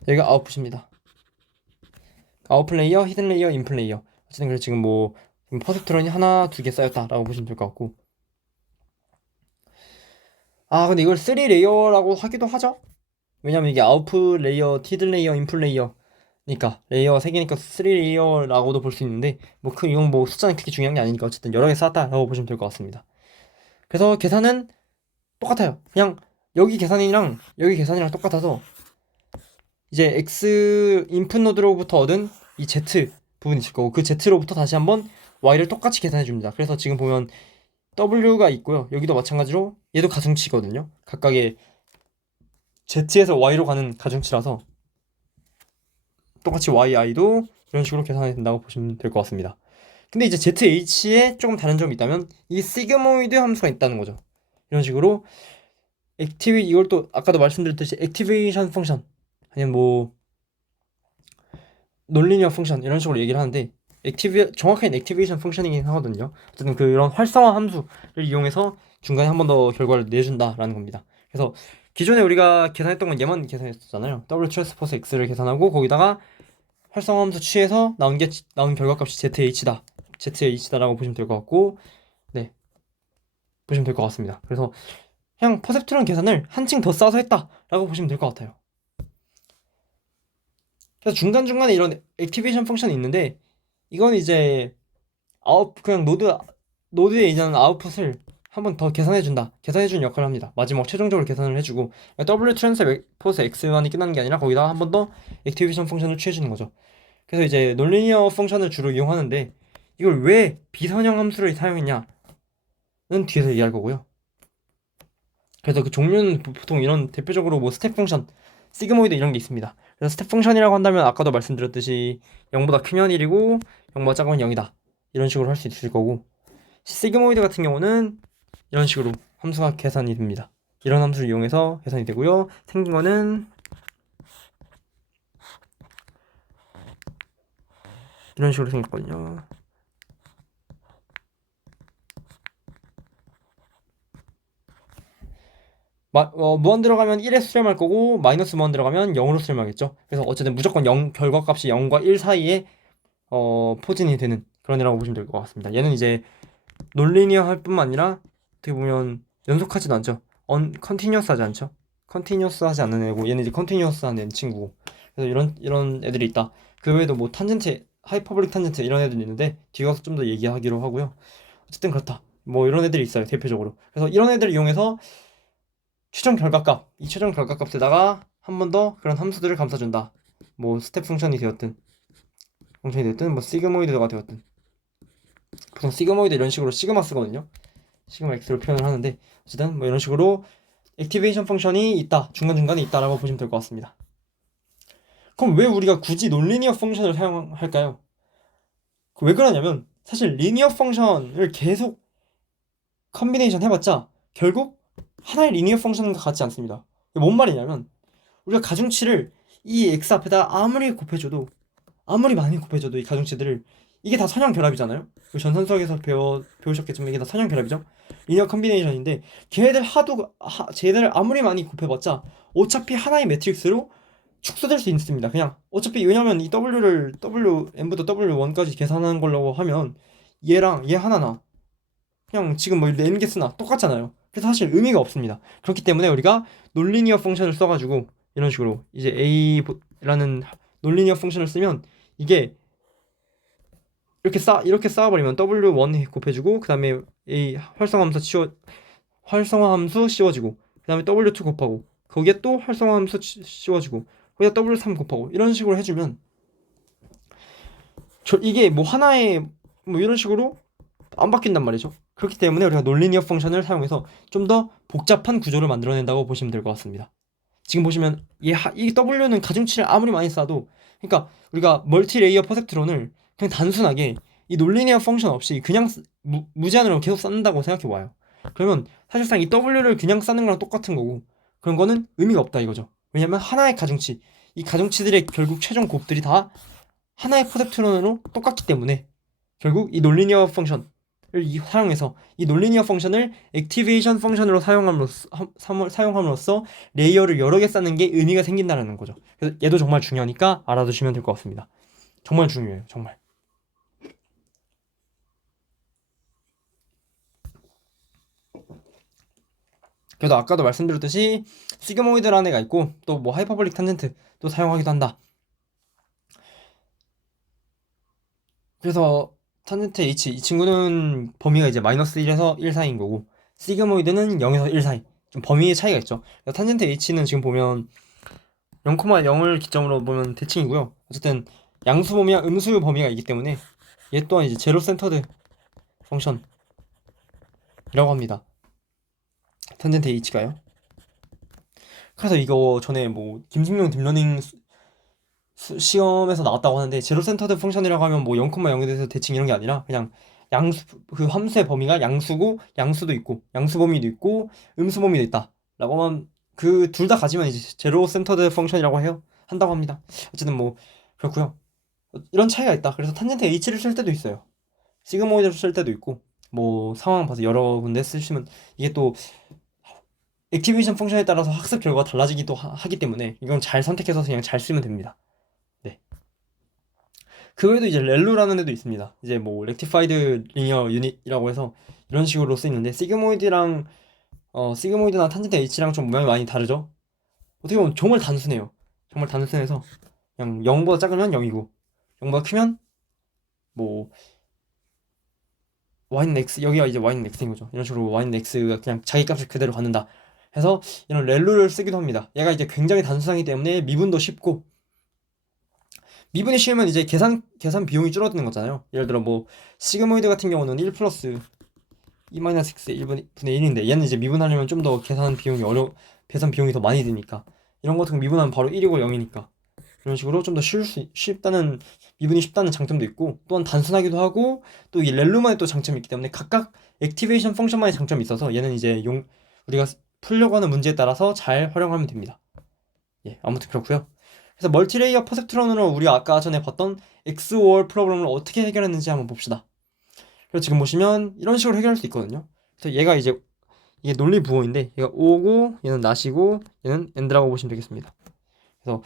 여기가 아웃풋입니다. 아웃풋 레이어, 히든 레이어, 인풋 레이어. 어쨌든 그래서 지금 뭐 퍼셉트론이 하나, 두 개 쌓였다라고 보시면 될 것 같고, 근데 이걸 3레이어라고 하기도 하죠. 왜냐면 이게 아웃풋 레이어, 히든 레이어, 인풋 레이어니까 레이어 3개니까 3레이어라고도 볼 수 있는데, 이건 뭐 숫자는 그렇게 중요한 게 아니니까 어쨌든 여러 개 쌓았다라고 보시면 될 것 같습니다. 그래서 계산은 똑같아요. 그냥 여기 계산이랑 똑같아서 이제 X 인풋 노드로부터 얻은 이 Z 부분이 있을 거고, 그 Z로부터 다시 한번 Y를 똑같이 계산해 줍니다. 그래서 지금 보면 W가 있고요. 여기도 마찬가지로 얘도 가중치거든요. 각각의 Z에서 Y로 가는 가중치라서 똑같이 YI도 이런 식으로 계산이 된다고 보시면 될 것 같습니다. 근데 이제 ZH에 조금 다른 점이 있다면 이 시그모이드 함수가 있다는 거죠. 이런 식으로 이걸 또 아까도 말씀드렸듯이 액티베이션 펑션 아니면 뭐 논리니어 펑션 이런 식으로 얘기를 하는데, 정확한 액티베이션 펑션이긴 하거든요. 어쨌든 그런 활성화 함수를 이용해서 중간에 한 번 더 결과를 내준다라는 겁니다. 그래서 기존에 우리가 계산했던 건 얘만 계산했었잖아요. W 트랜스포스 X를 계산하고 거기다가 활성화함수 취해서 나온 결과값이 ZH다라고 보시면 될 것 같고, 네, 보시면 될 것 같습니다. 그래서 그냥 퍼셉트론 계산을 한층 더 싸서 했다라고 보시면 될 것 같아요. 그래서 중간중간에 이런 액티베이션 펑션이 있는데, 이건 이제 그냥 노드에 있는 아웃풋을 한 번 더 계산해주는 역할을 합니다. 마지막 최종적으로 계산을 해주고, W 트랜스포스 X만이 끝나는 게 아니라 거기다 한 번 더 액티베이션 펑션을 취해주는 거죠. 그래서 이제 논리니어 펑션을 주로 이용하는데, 이걸 왜 비선형 함수를 사용했냐는 뒤에서 얘기할 거고요. 그래서 그 종류는 보통 이런 대표적으로 뭐 스텝 펑션, 시그모이드 이런 게 있습니다. 그래서 스텝 펑션이라고 한다면 아까도 말씀드렸듯이 0보다 크면 1이고 0보다 작으면 0이다. 이런 식으로 할 수 있을 거고, 시그모이드 같은 경우는 이런 식으로 함수가 계산이 됩니다. 이런 함수를 이용해서 계산이 되고요. 생긴 거는 이런 식으로 생겼거든요. 무한 들어가면 1에 수렴할 거고, 마이너스 무한 들어가면 0으로 수렴하겠죠. 그래서 어쨌든 무조건 0, 결과값이 0과 1 사이에 포진이 되는 그런 애라고 보시면 될 것 같습니다. 얘는 이제 논리니어 할 뿐만 아니라 어떻게 보면 연속하지도 않죠. 컨티뉴어스 하지 않죠. 컨티뉴어스 하지 않는 애고, 얘는 이제 컨티뉴어스 하는 친구고. 그래서 이런 애들이 있다. 그 외에도 뭐 탄젠트, 하이퍼볼릭 탄젠트 이런 애들이 있는데 뒤에 가서 좀 더 얘기하기로 하고요. 어쨌든 그렇다. 뭐 이런 애들이 있어요, 대표적으로. 그래서 이런 애들을 이용해서 이 최종 결과값에다가 한 번 더 그런 함수들을 감싸준다. 뭐 스텝 펑션이 되었든 뭐 시그모이드가 되었든. 보통 시그모이드 이런 식으로 시그마 쓰거든요. 시그마 x로 표현을 하는데, 어쨌든 뭐 이런 식으로 액티베이션 펑션이 있다, 중간중간에 있다라고 보시면 될 것 같습니다. 그럼 왜 우리가 굳이 논리니어 펑션을 사용할까요? 왜 그러냐면, 사실 리니어 펑션을 계속 컨비네이션 해봤자 결국 하나의 리니어 펑션과 같지 않습니다. 뭔 말이냐면, 우리가 가중치를 이 x 앞에다 아무리 많이 곱해줘도 이 가중치들을, 이게 다 선형 결합이잖아요. 전산 수학에서 배우셨겠지만 이게 다 선형 결합이죠. 리니어 컨비네이션인데, 쟤들 아무리 많이 곱해봤자 어차피 하나의 매트릭스로 축소될 수 있습니다. 그냥 어차피, 왜냐면 이 w를 n부터 w1까지 계산하는 걸로 하면 얘랑 얘 하나나 그냥 지금 뭐 n 개수나 똑같잖아요. 그래서 사실 의미가 없습니다. 그렇기 때문에 우리가 논리니어 펑션을 써가지고 이런 식으로 이제 a라는 논리니어 펑션을 쓰면, 이게 이렇게 쌓아버리면 w1 곱해주고, 그 다음에 a 활성화함수 씌워지고, 그 다음에 w2 곱하고, 거기에 또 활성화함수 씌워지고, 거기다 w3 곱하고, 이런 식으로 해주면 이게 뭐 하나의 뭐 이런 식으로 안 바뀐단 말이죠. 그렇기 때문에 우리가 논리니어 펑션을 사용해서 좀 더 복잡한 구조를 만들어낸다고 보시면 될 것 같습니다. 지금 보시면 이 W는 가중치를 아무리 많이 쌓아도, 그러니까 우리가 멀티레이어 퍼셉트론을 그냥 단순하게 이 논리니어 펑션 없이 그냥 무제한으로 계속 쌓는다고 생각해 봐요. 그러면 사실상 이 W를 그냥 쌓는 거랑 똑같은 거고, 그런 거는 의미가 없다 이거죠. 왜냐면 하나의 가중치, 이 가중치들의 결국 최종 곱들이 다 하나의 퍼셉트론으로 똑같기 때문에, 결국 이 논리니어 펑션을 사용해서 이 논리니어 펑션을 액티베이션 펑션으로 사용함으로써 레이어를 여러 개 쌓는 게 의미가 생긴다는 거죠. 그래서 얘도 정말 중요하니까 알아두시면 될 것 같습니다. 정말 중요해요, 정말. 그래도 아까도 말씀드렸듯이 시그모이드라는 애가 있고, 또 뭐 하이퍼볼릭 탄젠트도 사용하기도 한다. 그래서 탄젠트 h, 이 친구는 범위가 이제 마이너스 1에서 1 사이인 거고, 시그모이드는 0에서 1 사이, 좀 범위의 차이가 있죠. 탄젠트 h는 지금 보면 0,0을 기점으로 보면 대칭이고요. 어쨌든 양수 범위와 음수 범위가 있기 때문에 얘 또한 이제 제로 센터드 펑션이라고 합니다. 탄젠트 h가요. 그래서 이거 전에 뭐 김승용 딥러닝 시험에서 나왔다고 하는데, 제로 센터드 펑션이라고 하면 뭐 0,0에 대해서 대칭 이런 게 아니라 그냥 그 함수의 범위가 양수고, 양수도 있고 양수 범위도 있고 음수 범위도 있다 라고 하면, 그 둘 다 가지면 이제 제로 센터드 펑션이라고 한다고 합니다. 어쨌든 뭐 그렇고요. 이런 차이가 있다. 그래서 탄젠트 h를 쓸 때도 있어요. 시그모이드를 쓸 때도 있고, 뭐 상황 봐서 여러 군데 쓰시면, 이게 또 액티베이션 펑션에 따라서 학습 결과가 달라지기도 하기 때문에 이건 잘 선택해서 그냥 잘 쓰면 됩니다. 네. 그 외에도 이제 렐루라는 애도 있습니다. 이제 뭐 렉티파이드 리니어 유닛이라고 해서 이런 식으로 쓰이는데 시그모이드나 탄젠트 H랑 좀 모양이 많이 다르죠. 어떻게 보면 정말 단순해요. 정말 단순해서 그냥 0보다 작으면 0이고 0보다 크면 뭐 y는 x, 여기가 이제 y는 x인 거죠. 이런 식으로 y는 x가 그냥 자기 값을 그대로 갖는다 해서 이런 렐루를 쓰기도 합니다. 얘가 이제 굉장히 단순하기 때문에 미분도 쉽고, 미분이 쉬우면 이제 계산 비용이 줄어드는 거잖아요. 예를 들어 뭐 시그모이드 같은 경우는 1 플러스 e 마이너스 x 1분의 1인데 얘는 이제 미분하려면 좀 더 계산 비용이 더 많이 드니까, 이런 같은 거 미분하면 바로 1이고 0이니까 이런 식으로 좀 더 쉽다는, 미분이 쉽다는 장점도 있고, 또한 단순하기도 하고, 또 이 렐루만의 또 장점이 있기 때문에 각각 액티베이션 펑션만의 장점이 있어서 얘는 이제 우리가 풀려고 하는 문제에 따라서 잘 활용하면 됩니다. 예, 아무튼 그렇고요. 그래서 멀티레이어 퍼셉트론으로 우리가 아까 전에 봤던 XOR 프로그램을 어떻게 해결했는지 한번 봅시다. 그래서 지금 보시면 이런 식으로 해결할 수 있거든요. 그래서 얘가 이제 이게 논리 부호인데, 얘가 O고 얘는 not이고 얘는 and라고 보시면 되겠습니다. 그래서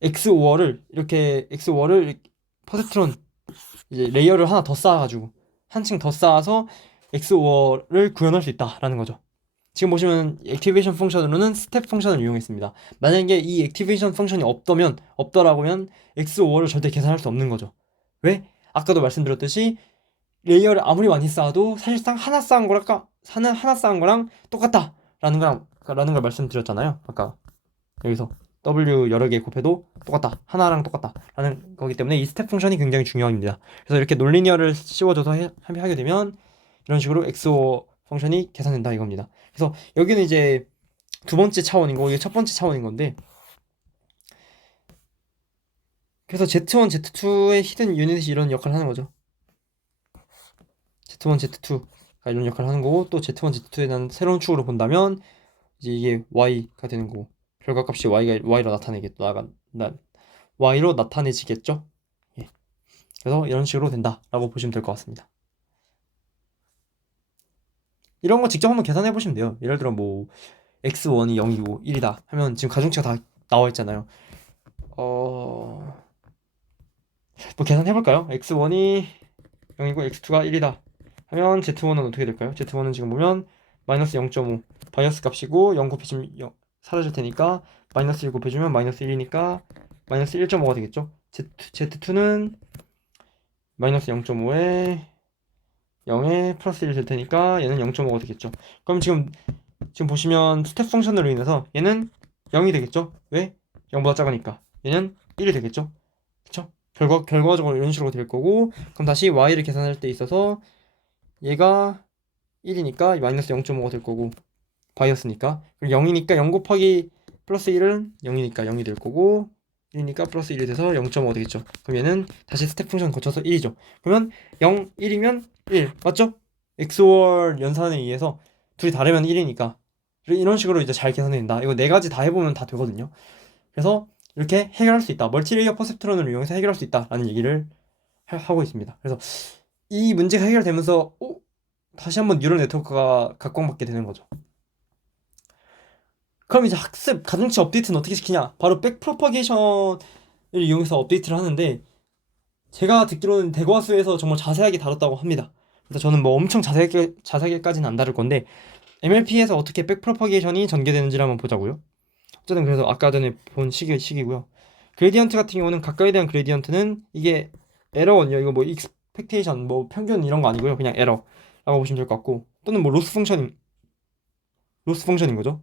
XOR을 퍼셉트론 이제 레이어를 하나 더 쌓아가지고 한층 더 쌓아서 XOR을 구현할 수 있다라는 거죠. 지금 보시면 액티베이션 펑션으로는 스텝 펑션을 이용했습니다. 만약에 이 액티베이션 펑션이 없더라고면 XOR을 절대 계산할 수 없는 거죠. 왜? 아까도 말씀드렸듯이 레이어를 아무리 많이 쌓아도 사실상 하나 쌓은 거랑 똑같다라는 걸 말씀드렸잖아요. 아까 여기서 W 여러 개 곱해도 똑같다, 하나랑 똑같다라는 거기 때문에 이 스텝 펑션이 굉장히 중요합니다. 그래서 이렇게 논리니어를 씌워줘서 하게 되면 이런 식으로 XOR 펑션이 계산된다 이겁니다. 그래서 여기는 이제 두 번째 차원인 거고, 이게 첫 번째 차원인 건데, 그래서 Z1, Z2의 히든 유닛이 이런 역할을 하는 거죠. Z1, Z2가 이런 역할을 하는 거고, 또 Z1, Z2에 대한 새로운 축으로 본다면 이제 이게 Y가 되는 거고, 결과값이 Y로 Y로 나타내지겠죠. 예. 그래서 이런 식으로 된다라고 보시면 될 것 같습니다. 이런 거 직접 한번 계산해 보시면 돼요. 예를 들어 뭐 x1이 0이고 1이다 하면 지금 가중치가 다 나와 있잖아요. 뭐 계산해 볼까요? x1이 0이고 x2가 1이다 하면 z1은 어떻게 될까요? z1은 지금 보면 마이너스 0.5 바이어스 값이고 0 곱해주면 0 사라질 테니까 마이너스 1 곱해주면 마이너스 1이니까 마이너스 1.5가 되겠죠. z2는 마이너스 0.5에 0에 플러스 1이 될 테니까 얘는 0.5가 되겠죠. 그럼 지금 보시면 스텝 펑션으로 인해서 얘는 0이 되겠죠. 왜? 0보다 작으니까. 얘는 1이 되겠죠. 그쵸? 결과적으로 이런 식으로 될 거고, 그럼 다시 y를 계산할 때 있어서 얘가 1이니까 마이너스 0.5가 될 거고, 바이어스니까. 그리고 0이니까 0 곱하기 플러스 1은 0이니까 0이 될 거고, 1이니까 플러스 1이 돼서 0.5가 되겠죠. 그럼 얘는 다시 스텝 펑션 거쳐서 1이죠. 그러면 0, 1이면 1 맞죠? XOR 연산에 의해서 둘이 다르면 1이니까 이런 식으로 이제 잘 계산이 된다. 이거 네 가지 다 해보면 다 되거든요. 그래서 이렇게 해결할 수 있다. 멀티레이어 퍼셉트론을 이용해서 해결할 수 있다라는 얘기를 하고 있습니다. 그래서 이 문제가 해결되면서 다시 한번 뉴럴 네트워크가 각광받게 되는 거죠. 그럼 이제 학습 가중치 업데이트는 어떻게 시키냐? 바로 백프로파게이션을 이용해서 업데이트를 하는데, 제가 듣기로는 대과수에서 정말 자세하게 다뤘다고 합니다. 그래서 저는 뭐 엄청 자세하게까지는 안 다룰 건데, MLP에서 어떻게 백프로파게이션이 전개되는지를 한번 보자고요. 어쨌든 그래서 아까 전에 본 식이고요. 그레디언트 같은 경우는 각각에 대한 그레디언트는 이게 에러거든요. 이거 뭐 익스펙테이션, 뭐 평균 이런 거 아니고요. 그냥 에러라고 보시면 될 것 같고, 또는 뭐 로스 펑션인 거죠.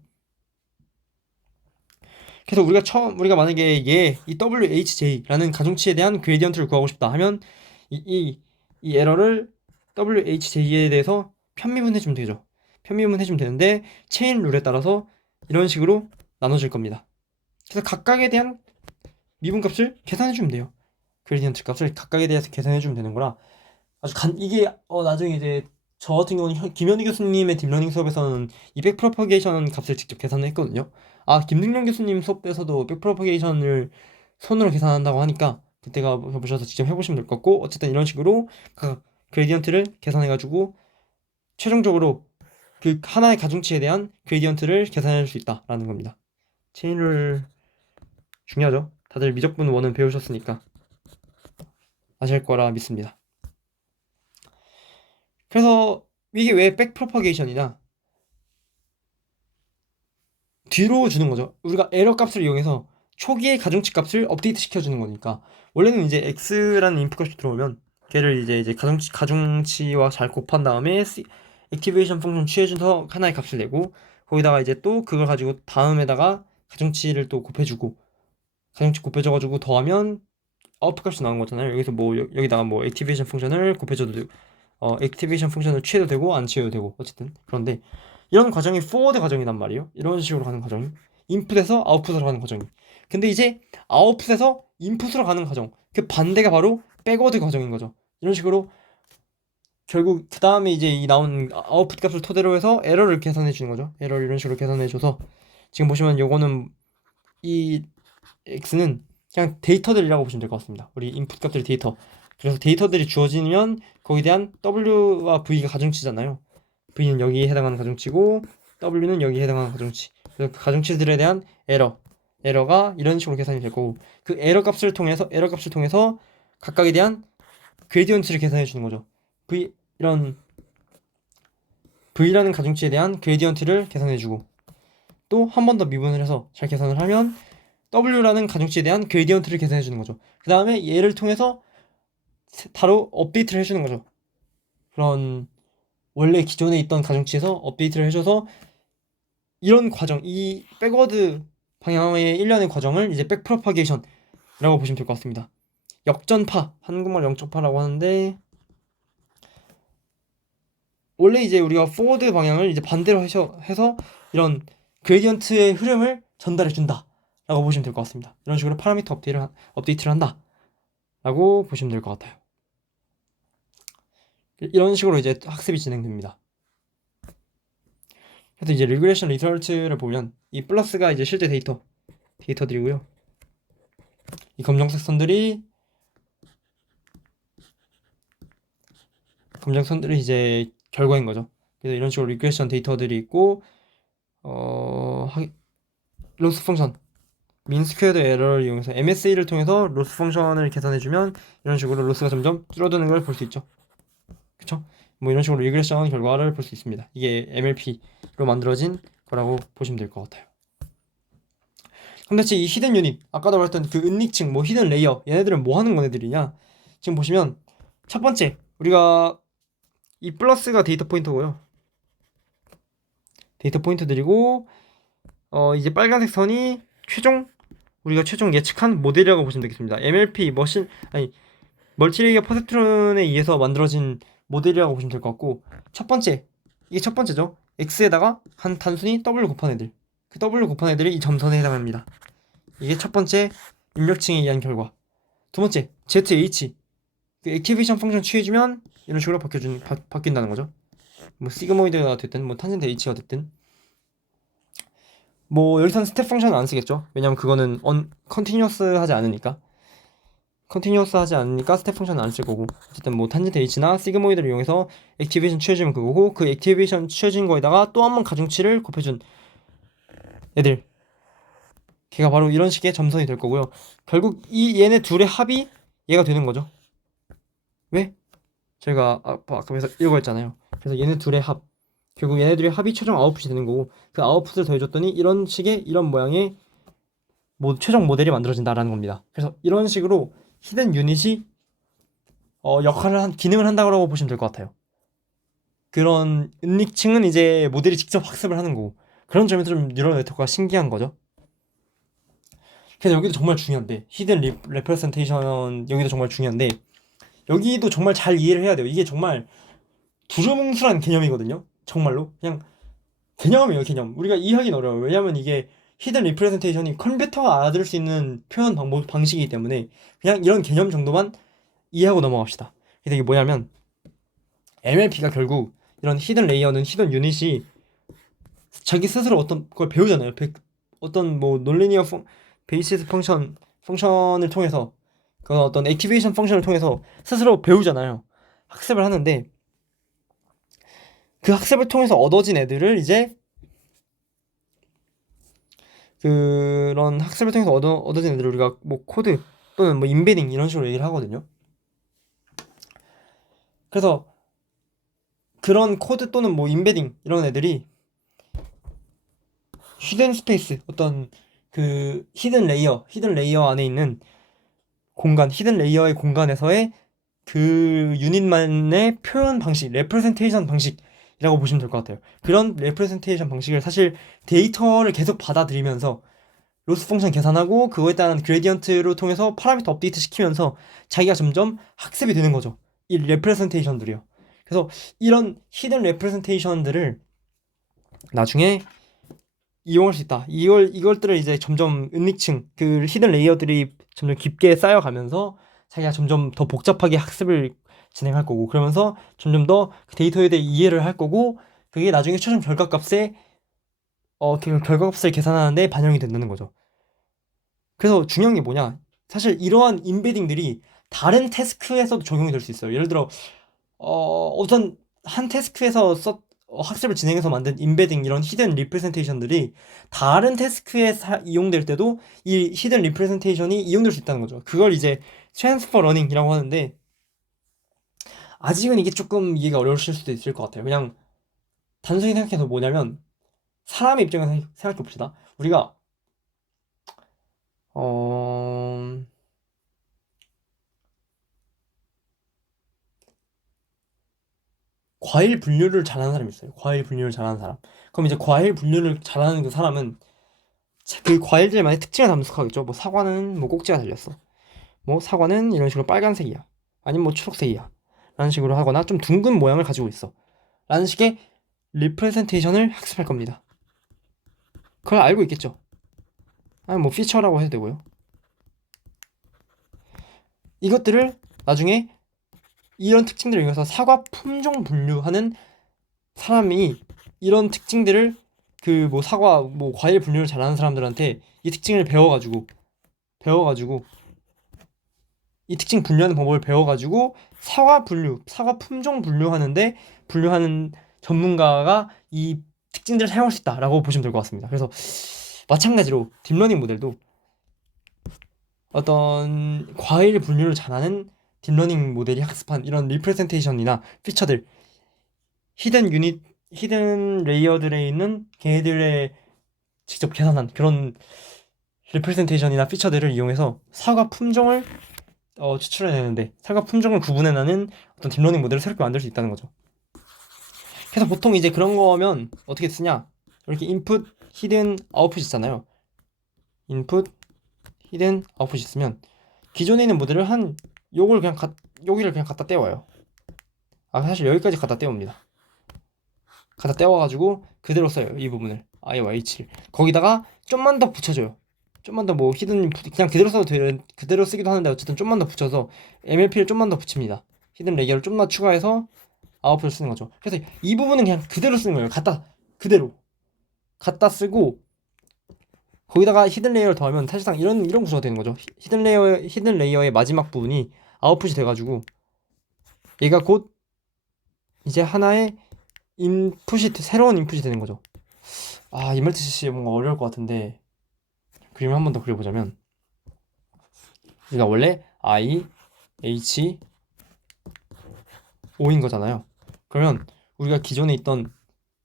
그래서 우리가 만약에 이 WHJ라는 가중치에 대한 그레디언트를 구하고 싶다 하면 이 에러를 WHJ에 대해서 편미분해 주면 되죠. 편미분해 주면 되는데 체인 룰에 따라서 이런 식으로 나눠질 겁니다. 그래서 각각에 대한 미분값을 계산해 주면 돼요. 그레디언트 값을 각각에 대해서 계산해 주면 되는 거라 이게 나중에 이제 저 같은 경우는 김현희 교수님의 딥러닝 수업에서는 이 백프로파게이션 값을 직접 계산을 했거든요. 김승련 교수님 수업에서도 백프로파게이션을 손으로 계산한다고 하니까 그때가 보셔서 직접 해보시면 될 것 같고, 어쨌든 이런 식으로 그 그레디언트를 계산해가지고 최종적으로 그 하나의 가중치에 대한 그레디언트를 계산할 수 있다라는 겁니다. 체인룰 중요하죠. 다들 미적분 원은 배우셨으니까. 아실 거라 믿습니다. 그래서 이게 왜 백프로퍼게이션이냐? 뒤로 주는 거죠. 우리가 에러 값을 이용해서 초기의 가중치 값을 업데이트 시켜주는 거니까 원래는 이제 x라는 인풋 값이 들어오면 걔를 이제 가중치와 잘 곱한 다음에 액티베이션 펑션 취해줘서 하나의 값을 내고 거기다가 이제 또 그걸 가지고 다음에다가 가중치를 또 곱해주고 가중치 곱해줘가지고 더하면 아웃풋 값이 나오는 거잖아요. 여기서 뭐 여기다가 뭐 액티베이션 펑션을 곱해줘도 되고 액티베이션 펑션을 취해도 되고 안 취해도 되고 어쨌든 그런데 이런 과정이 포워드 과정이란 말이에요. 이런 식으로 가는 과정이 인풋에서 아웃풋으로 가는 과정이. 근데 이제 아웃풋에서 인풋으로 가는 과정 그 반대가 바로 백워드 과정인 거죠. 이런 식으로 결국 그 다음에 이제 이 나온 아웃풋 값을 토대로 해서 에러를 계산해 주는 거죠. 에러를 이런 식으로 계산해 줘서 지금 보시면 요거는 이 x는 그냥 데이터들이라고 보시면 될 것 같습니다. 우리 인풋 값들이 데이터. 그래서 데이터들이 주어지면 거기에 대한 w와 v가 가중치잖아요. v는 여기에 해당하는 가중치고 w는 여기에 해당하는 가중치. 그래서 그 가중치들에 대한 에러가 이런 식으로 계산이 될 거고 그 에러 값을 통해서 각각에 대한 그레디언트를 계산해 주는 거죠. 이런 v라는 가중치에 대한 그레디언트를 계산해 주고 또 한 번 더 미분을 해서 잘 계산을 하면 w라는 가중치에 대한 그레디언트를 계산해 주는 거죠. 그 다음에 얘를 통해서 바로 업데이트를 해주는 거죠. 그런 원래 기존에 있던 가중치에서 업데이트를 해줘서 이런 과정, 이 백워드 방향의 일련의 과정을 이제 백프로파게이션이라고 보시면 될 것 같습니다. 역전파, 한국말 영적파라고 하는데 원래 이제 우리가 포워드 방향을 이제 반대로 해서 이런 그레디언트의 흐름을 전달해 준다 라고 보시면 될 것 같습니다. 이런 식으로 파라미터 업데이트를 한다 라고 보시면 될 것 같아요. 이런 식으로 이제 학습이 진행됩니다. 그래서 이제 리그레션 리서치를 보면 이 플러스가 이제 실제 데이터들이고요. 이 검정색 선들이 이제 결과인 거죠. 그래서 이런 식으로 리그레션 데이터들이 있고 로스 펑션 민 스퀘어드 에러를 이용해서 MSE를 통해서 로스 펑션을 계산해주면 이런 식으로 로스가 점점 줄어드는 걸 볼 수 있죠. 그쵸? 뭐 이런 식으로 리그레션 결과를 볼 수 있습니다. 이게 MLP로 만들어진 거라고 보시면 될 것 같아요. 근데 이 히든 유닛 아까도 말했던 그 은닉층 뭐 히든 레이어 얘네들은 뭐 하는 거네들이냐 지금 보시면 첫 번째 우리가 이 플러스가 데이터 포인터고요. 데이터 포인터들이고 이제 빨간색 선이 우리가 최종 예측한 모델이라고 보시면 되겠습니다. MLP 멀티레이어 퍼셉트론에 의해서 만들어진 모델이라고 보시면 될 것 같고 이게 첫 번째죠. X에다가 한 단순히 W 곱한 애들 그 W 곱한 애들이 이 점선에 해당합니다. 이게 첫 번째 입력층에 의한 결과. 두 번째 ZH 그 액티베이션 펑션 취해주면 이런 식으로 바뀐다는 거죠. 뭐 시그모이드가 됐든 뭐 탄젠트 H가 됐든 뭐 여기서는 스텝 펑션은 안 쓰겠죠. 왜냐면 그거는 컨티뉴어스 하지 않으니까 스텝 펑션은 안 쓸 거고 어쨌든 뭐 탄젠트 H나 시그모이드를 이용해서 액티베이션 취해주면 그거고 그 액티베이션 취해진 거에다가 또 한 번 가중치를 곱해준 애들 걔가 바로 이런 식의 점선이 될 거고요. 결국 얘네 둘의 합이 얘가 되는 거죠. 왜? 저희가 아까 읽어했잖아요. 그래서 얘네 둘의 결국 얘네들의 합이 최종 아웃풋이 되는 거고 그 아웃풋을 더해줬더니 이런 식의 이런 모양의 최종 모델이 만들어진다라는 겁니다. 그래서 이런 식으로 히든 유닛이 기능을 한다고 보시면 될 것 같아요. 그런 은닉층은 이제 모델이 직접 학습을 하는 거고 그런 점에서 좀 뉴럴 네트워크가 신기한 거죠. 그래서 여기도 정말 중요한데 히든 레프레젠테이션 여기도 정말 중요한데 여기도 정말 잘 이해를 해야 돼요. 이게 정말 두루뭉술한 개념이거든요. 정말로 그냥 개념이에요. 개념. 우리가 이해하기는 어려워요. 왜냐면 이게 히든 리프레젠테이션이 컴퓨터가 알아들을 수 있는 표현 방식이기 때문에 그냥 이런 개념 정도만 이해하고 넘어갑시다. 그래서 이게 뭐냐면 MLP가 결국 이런 히든 레이어는 히든 유닛이 자기 스스로 어떤 걸 배우잖아요. 어떤 뭐 논리니어 베이시스 펑션을 통해서 그 어떤 액티베이션 펑션을 통해서 스스로 배우잖아요. 학습을 하는데 그 학습을 통해서 얻어진 애들을 이제 그런 학습을 통해서 얻어진 애들을 우리가 뭐 코드 또는 뭐 인베딩 이런 식으로 얘기를 하거든요. 그래서 그런 코드 또는 뭐 인베딩 이런 애들이 히든 스페이스, 어떤 그 히든 레이어 안에 있는 공간, 히든 레이어의 공간에서의 그 유닛만의 표현 방식, 레프레젠테이션 방식이라고 보시면 될 것 같아요. 그런 레프레젠테이션 방식을 사실 데이터를 계속 받아들이면서 로스 펑션 계산하고 그거에 따른 그레디언트로 통해서 파라미터 업데이트 시키면서 자기가 점점 학습이 되는 거죠. 이 레프레젠테이션들이요. 그래서 이런 히든 레프레젠테이션들을 나중에 이용할 수 있다. 이걸들을 이제 점점 은닉층, 그 히든 레이어들이 점점 깊게 쌓여가면서 자기가 점점 더 복잡하게 학습을 진행할 거고, 그러면서 점점 더 그 데이터에 대해 이해를 할 거고, 그게 나중에 최종 결과값에 그 결과값을 계산하는데 반영이 된다는 거죠. 그래서 중요한 게 뭐냐? 사실 이러한 인베딩들이 다른 태스크에서도 적용이 될 수 있어요. 예를 들어 우선 한 태스크에서 학습을 진행해서 만든 인베딩, 이런 히든 리프레젠테이션들이 다른 태스크에 이용될 때도 이 히든 리프레젠테이션이 이용될 수 있다는 거죠. 그걸 이제 트랜스퍼 러닝이라고 하는데, 아직은 이게 조금 이해가 어려우실 수도 있을 것 같아요. 그냥 단순히 생각해서 뭐냐면, 사람의 입장에서 생각해 봅시다. 우리가 어... 과일 분류를 잘하는 사람이 있어요. 과일 분류를 잘하는 사람. 그럼 이제 과일 분류를 잘하는 그 사람은 그 과일들만의 특징을 담수하겠죠. 뭐 사과는 뭐 꼭지가 달렸어. 뭐 사과는 이런 식으로 빨간색이야. 아니면 뭐 초록색이야. 라는 식으로 하거나 좀 둥근 모양을 가지고 있어. 라는 식의 리프레젠테이션을 학습할 겁니다. 그걸 알고 있겠죠. 아니 뭐 피처라고 해도 되고요. 이것들을 나중에 이런 특징들을 이용해서 사과 품종 분류하는 사람이 이런 특징들을 그 뭐 사과 뭐 과일 분류를 잘하는 사람들한테 이 특징을 배워가지고 이 특징 분류하는 방법을 배워가지고 사과 품종 분류하는 전문가가 이 특징들을 사용할 수 있다라고 보시면 될 것 같습니다. 그래서 마찬가지로 딥러닝 모델도 어떤 과일 분류를 잘하는 딥러닝 모델이 학습한 이런 리프레젠테이션이나 피처들, 히든 레이어들에 있는 걔네들의 직접 계산한 그런 리프레젠테이션이나 피처들을 이용해서 사과 품종을 추출해내는데, 사과 품종을 구분해내는 어떤 딥러닝 모델을 새롭게 만들 수 있다는 거죠. 그래서 보통 이제 그런 거면 어떻게 쓰냐? 이렇게 인풋, 히든, 아웃풋 있잖아요. 인풋, 히든, 아웃풋 있으면 기존에 있는 모델을 여기를 그냥 갖다 떼워요. 사실 여기까지 갖다 떼웁니다. 갖다 떼워가지고 그대로 써요. 이 부분을 I와 H를 거기다가 좀만 더 붙여줘요. 좀만 더 뭐 히든 그냥 그대로 써도 그대로 쓰기도 하는데 어쨌든 좀만 더 붙여서 MLP를 좀만 더 붙입니다. 히든 레이어를 좀 더 추가해서 아웃풋을 쓰는 거죠. 그래서 이 부분은 그냥 그대로 쓰는 거예요. 그대로 갖다 쓰고 거기다가 히든 레이어를 더하면 사실상 이런 구조가 되는 거죠. 히든 레이어의 마지막 부분이 아웃풋이 돼가지고 얘가 곧 이제 하나의 새로운 인풋이 되는 거죠. 이말티시 뭔가 어려울 것 같은데 그림을 한 번 더 그려보자면, 우리가 원래 I, H, O인 거잖아요. 그러면 우리가 기존에 있던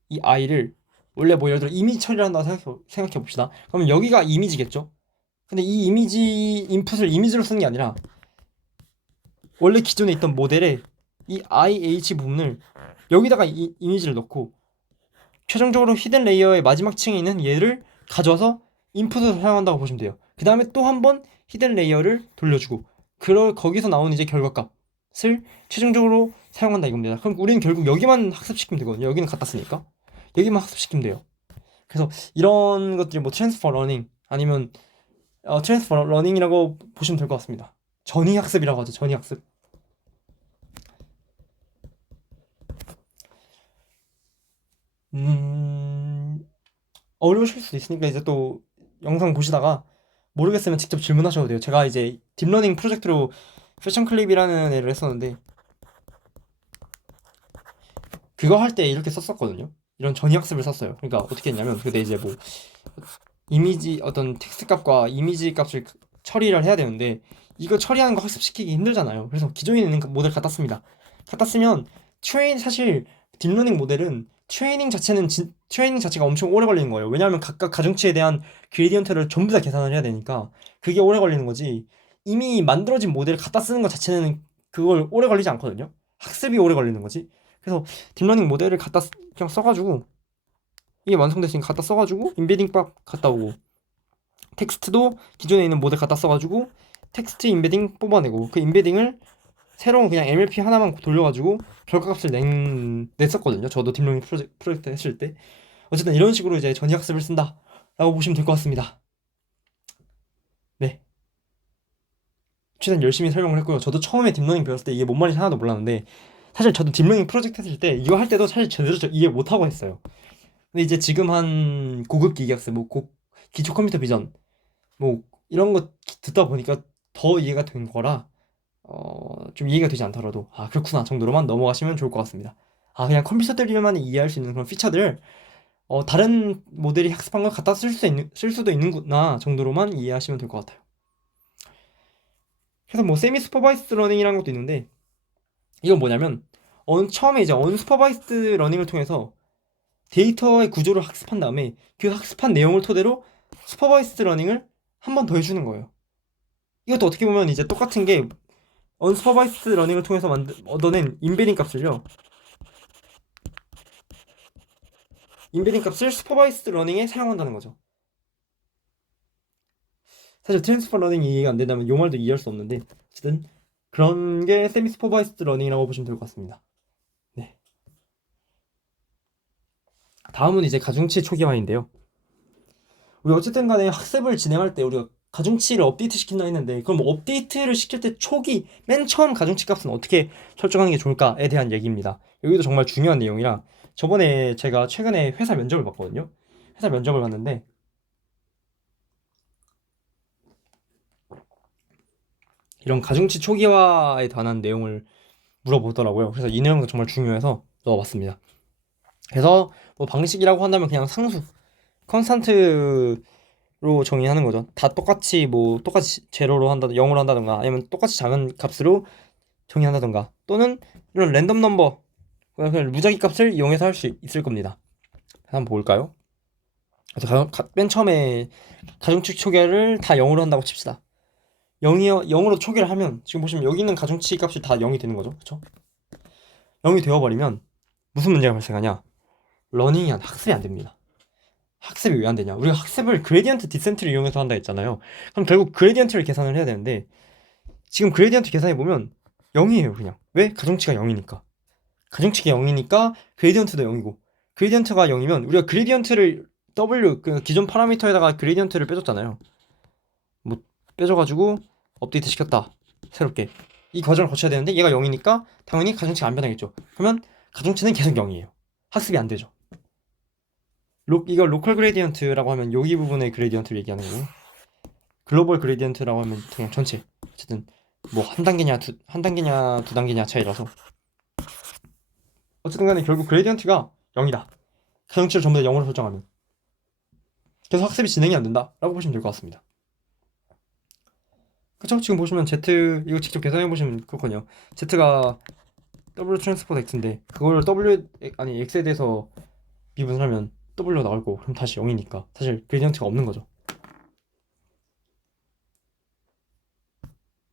이 I를 원래 뭐 예를 들어 이미지 처리를 한다고 생각해 봅시다. 그러면 여기가 이미지겠죠? 근데 이 인풋을 이미지로 쓰는 게 아니라 원래 기존에 있던 모델에 이 IH 부분을 여기다가 이미지를 넣고 최종적으로 히든 레이어의 마지막 층에 있는 얘를 가져와서 인풋으로 사용한다고 보시면 돼요. 그 다음에 또 한 번 히든 레이어를 돌려주고 거기서 나오는 이제 결과값을 최종적으로 사용한다 이겁니다. 그럼 우리는 결국 여기만 학습시키면 되거든요. 여기는 갖다 쓰니까 여기만 학습시키면 돼요. 그래서 이런 것들이 뭐 트랜스퍼 러닝 아니면 트랜스퍼 러닝이라고 보시면 될 것 같습니다. 전위 학습이라고 하죠. 전위 학습. 어려우실 수도 있으니까 이제 또 영상 보시다가 모르겠으면 직접 질문하셔도 돼요. 제가 이제 딥러닝 프로젝트로 패션 클립이라는 애를 했었는데 그거 할 때 이렇게 썼었거든요. 이런 전위 학습을 썼어요. 그러니까 어떻게 했냐면 그때 이제 뭐 이미지 어떤 텍스트 값과 이미지 값을 처리를 해야 되는데 이거 처리하는 거 학습시키기 힘들잖아요. 그래서 기존에 있는 모델 갖다 씁니다. 갖다 쓰면 사실 딥러닝 모델은 트레이닝 자체가 엄청 오래 걸리는 거예요. 왜냐하면 각각 가중치에 대한 그레디언트를 전부 다 계산을 해야 되니까 그게 오래 걸리는 거지. 이미 만들어진 모델을 갖다 쓰는 것 자체는 그걸 오래 걸리지 않거든요. 학습이 오래 걸리는 거지. 그래서 딥러닝 모델을 그냥 써가지고 이게 완성됐으니까 갖다 써가지고 인베딩 갖다 오고, 텍스트도 기존에 있는 모델 갖다 써가지고 텍스트 인베딩 뽑아내고, 그 인베딩을 새로운 그냥 MLP 하나만 돌려가지고 결과값을 냈었거든요. 저도 딥러닝 프로젝트 했을 때. 어쨌든 이런 식으로 이제 전이학습을 쓴다 라고 보시면 될 것 같습니다. 네, 최대한 열심히 설명을 했고요. 저도 처음에 딥러닝 배웠을 때 이게 뭔 말인지 하나도 몰랐는데, 사실 저도 딥러닝 프로젝트 했을 때 이거 할 때도 사실 제대로 이해 못하고 했어요. 근데 이제 지금 한 고급 기계학습, 기초 컴퓨터 비전, 이런 거 듣다 보니까 더 이해가 된 거라, 좀 이해가 되지 않더라도 아 그렇구나 정도로만 넘어가시면 좋을 것 같습니다. 아 그냥 컴퓨터들만 이해할 수 있는 그런 피처들, 다른 모델이 학습한 걸 갖다 쓸 수도 있는구나 정도로만 이해하시면 될 것 같아요. 그래서 세미 슈퍼바이스드 러닝이라는 것도 있는데, 이건 뭐냐면 처음에 이제 언슈퍼바이스드 러닝을 통해서 데이터의 구조를 학습한 다음에 그 학습한 내용을 토대로 슈퍼바이스드 러닝을 한 번 더 해주는 거예요. 이것도 어떻게 보면 이제 똑같은 게, 언슈퍼바이스드 러닝을 통해서 얻어낸 인베딩 값을 슈퍼바이스드 러닝에 사용한다는 거죠. 사실 트랜스퍼 러닝이 이해가 안 된다면 요 말도 이해할 수 없는데, 어쨌든 그런 게 세미 슈퍼바이스드 러닝이라고 보시면 될 것 같습니다. 네. 다음은 이제 가중치 초기화인데요. 우리 어쨌든 간에 학습을 진행할 때 우리가 가중치를 업데이트 시킨다 했는데, 그럼 업데이트를 시킬 때 맨 처음 가중치 값은 어떻게 설정하는 게 좋을까에 대한 얘기입니다. 여기도 정말 중요한 내용이라, 저번에 제가 최근에 회사 면접을 봤거든요. 회사 면접을 봤는데 이런 가중치 초기화에 관한 내용을 물어보더라고요. 그래서 이 내용도 정말 중요해서 넣어봤습니다. 그래서 방식이라고 한다면 그냥 상수, 컨스탄트로 정의하는 거죠. 다 똑같이 제로로 한다든가 0으로 한다든가, 아니면 똑같이 작은 값으로 정의한다든가, 또는 이런 랜덤 넘버, 그냥 무작위 값을 이용해서 할 수 있을 겁니다. 한번 볼까요? 맨 처음에 가중치 초기화를 다 0으로 한다고 칩시다. 0으로 초기화를 하면 지금 보시면 여기 있는 가중치 값이 다 0이 되는 거죠. 그쵸? 0이 되어버리면 무슨 문제가 발생하냐? 학습이 안 됩니다. 학습이 왜 안 되냐? 우리가 학습을 그레디언트 디센트를 이용해서 한다 했잖아요. 그럼 결국 그레디언트를 계산을 해야 되는데, 지금 그레디언트 계산해 보면 0이에요. 그냥 왜? 가중치가 0이니까. 가중치가 0이니까 그레디언트도 0이고, 그레디언트가 0이면 우리가 그레디언트를 그 기존 파라미터에다가 그레디언트를 빼줬잖아요. 빼줘가지고 업데이트 시켰다, 새롭게. 이 과정을 거쳐야 되는데 얘가 0이니까 당연히 가중치가 안 변하겠죠. 그러면 가중치는 계속 0이에요. 학습이 안 되죠. 이걸 로컬 그레디언트라고 하면 여기 부분의 그레디언트를 얘기하는 거고, 글로벌 그레디언트라고 하면 그냥 전체. 어쨌든 한 단계냐 두 단계냐 차이라서, 어쨌든 간에 결국 그레디언트가 0이다. 가중치를 전부 다 0으로 설정하면 계속 학습이 진행이 안 된다 라고 보시면 될 것 같습니다. 그쵸? 지금 보시면 Z, 이거 직접 계산해 보시면 그렇거든요. Z가 W 트랜스포즈 X인데 그걸 X에 대해서 미분을 하면 W 나올 거고, 그럼 다시 0이니까 사실 그레디언트가 없는 거죠.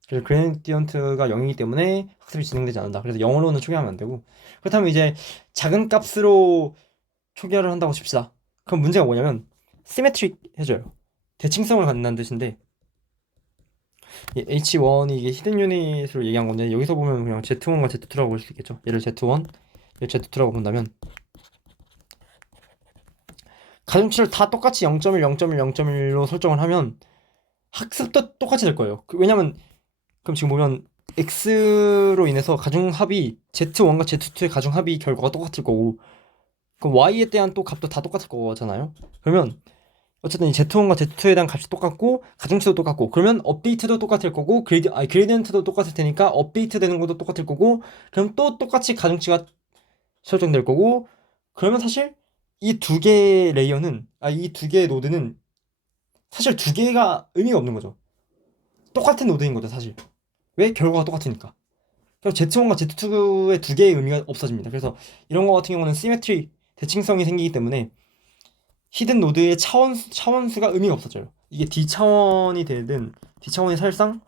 그래서 그레디언트가 0이기 때문에 학습이 진행되지 않는다. 그래서 0으로는 초기화하면 안 되고, 그렇다면 이제 작은 값으로 초기화를 한다고 칩시다. 그럼 문제가 뭐냐면 시메트릭 해줘요. 대칭성을 갖는다는 뜻인데, H1이 이게 히든 유닛으로 얘기한 건데, 여기서 보면 그냥 Z1과 Z2라고 볼 수 있겠죠. 얘를 Z1, 얘를 Z2라고 본다면 가중치를 다 똑같이 0.1, 0.1, 0.1로 설정을 하면 학습도 똑같이 될 거예요. 왜냐면 그럼 지금 보면 X로 인해서 가중합이 Z1과 Z2의 가중합이 결과가 똑같을 거고, 그럼 Y에 대한 또 값도 다 똑같을 거잖아요. 그러면 어쨌든 이 Z1과 Z2에 대한 값이 똑같고 가중치도 똑같고, 그러면 업데이트도 똑같을 거고 그레디언트도 똑같을 테니까 업데이트 되는 것도 똑같을 거고, 그럼 또 똑같이 가중치가 설정될 거고, 그러면 사실 이 두 개의 이 두 개의 노드는 사실 두 개가 의미가 없는 거죠. 똑같은 노드인 거죠, 사실. 왜? 결과가 똑같으니까. 그럼 Z1과 Z2의 두 개의 의미가 없어집니다. 그래서 이런 거 같은 경우는 시메트리 대칭성이 생기기 때문에 히든 노드의 차원수가 의미가 없어져요. 이게 D 차원이 되든 D 차원이 사실상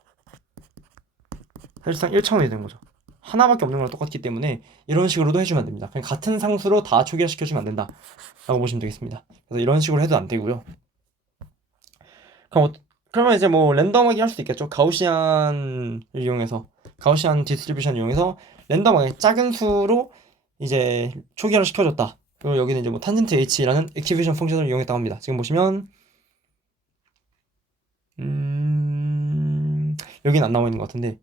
1차원이 되는 거죠. 하나밖에 없는 거랑 똑같기 때문에 이런 식으로도 해주면 안 됩니다. 그냥 같은 상수로 다 초기화시켜주면 안 된다 라고 보시면 되겠습니다. 그래서 이런 식으로 해도 안 되고요. 그러면 이제 뭐 랜덤하게 할 수도 있겠죠. 가우시안을 이용해서, 가우시안 디스트리뷰션을 이용해서 랜덤하게 작은 수로 이제 초기화를 시켜줬다. 그리고 여기는 이제 뭐 탄젠트 h라는 액티베이션 펑션을 이용했다고 합니다. 지금 보시면 여기는 안 나와 있는 것 같은데,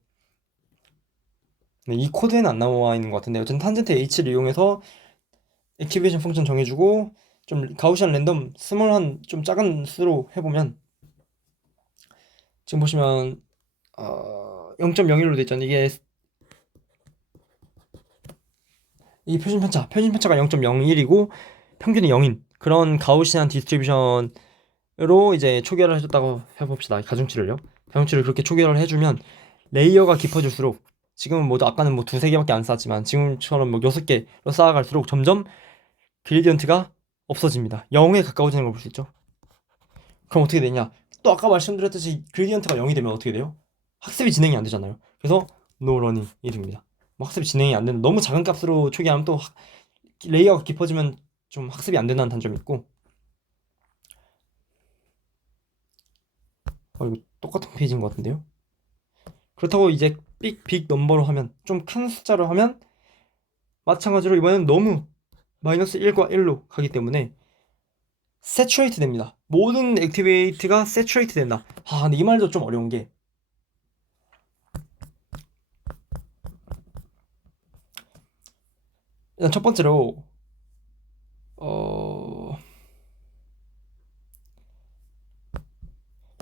네, 이 코드에는 안 나와 있는 것 같은데, 어쨌든 탄젠트 h를 이용해서 액티베이션 펑션 정해주고 좀 가우시안 랜덤 스몰한 좀 작은 수로 해보면 지금 보시면 0.01로 돼 있잖아요. 이 표준 편차가 0.01이고 평균이 0인 그런 가우시안 디스트리뷰션으로 이제 초기화를 해줬다고 해봅시다. 가중치를 그렇게 초기화를 해주면 레이어가 깊어질수록, 지금은 뭐 아까는 뭐 두세 개밖에 안 쌓았지만 지금처럼 뭐 6개로 쌓아갈수록 점점 그레디언트가 없어집니다. 0에 가까워지는 걸 볼 수 있죠. 그럼 어떻게 되냐? 또 아까 말씀드렸듯이 그레디언트가 0이 되면 어떻게 돼요? 학습이 진행이 안 되잖아요. 그래서 노 러닝이 됩니다. 뭐 학습이 진행이 안 되는, 너무 작은 값으로 초기화하면 또 레이어가 깊어지면 좀 학습이 안 된다는 단점이 있고. 이거 똑같은 페이지인 것 같은데요. 그렇다고 이제 빅 넘버로 하면, 좀 큰 숫자로 하면 마찬가지로 이번엔 너무 -1과 1로 가기 때문에 세츄레이트 됩니다. 모든 액티베이트가 세츄레이트 된다. 근데 이 말도 좀 어려운 게, 일단 첫 번째로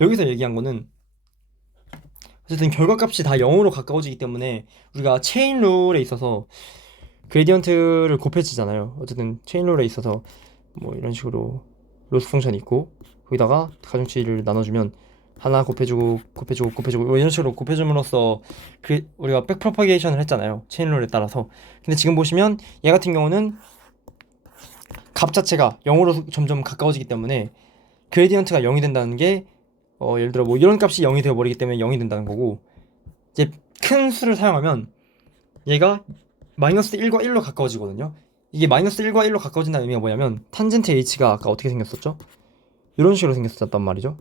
여기서 얘기한 거는 어쨌든 결과값이 다 0으로 가까워지기 때문에 우리가 체인 룰에 있어서 그레디언트를 곱해지잖아요. 어쨌든 체인 룰에 있어서 뭐 이런 식으로 로스 펑션이 있고 거기다가 가중치를 나눠주면 하나 곱해주고 뭐 이런 식으로 곱해줌으로써 우리가 백 프로파게이션을 했잖아요. 체인 룰에 따라서. 근데 지금 보시면 얘 같은 경우는 값 자체가 0으로 점점 가까워지기 때문에 그레디언트가 0이 된다는 게 예를 들어 뭐 이런 값이 0이 되어버리기 때문에 0이 된다는 거고, 이제 큰 수를 사용하면 얘가 -1과 1로 가까워지거든요. 이게 -1과 1로 가까워진다는 의미가 뭐냐면 탄젠트 h가 아까 어떻게 생겼었죠? 이런 식으로 생겼었단 말이죠.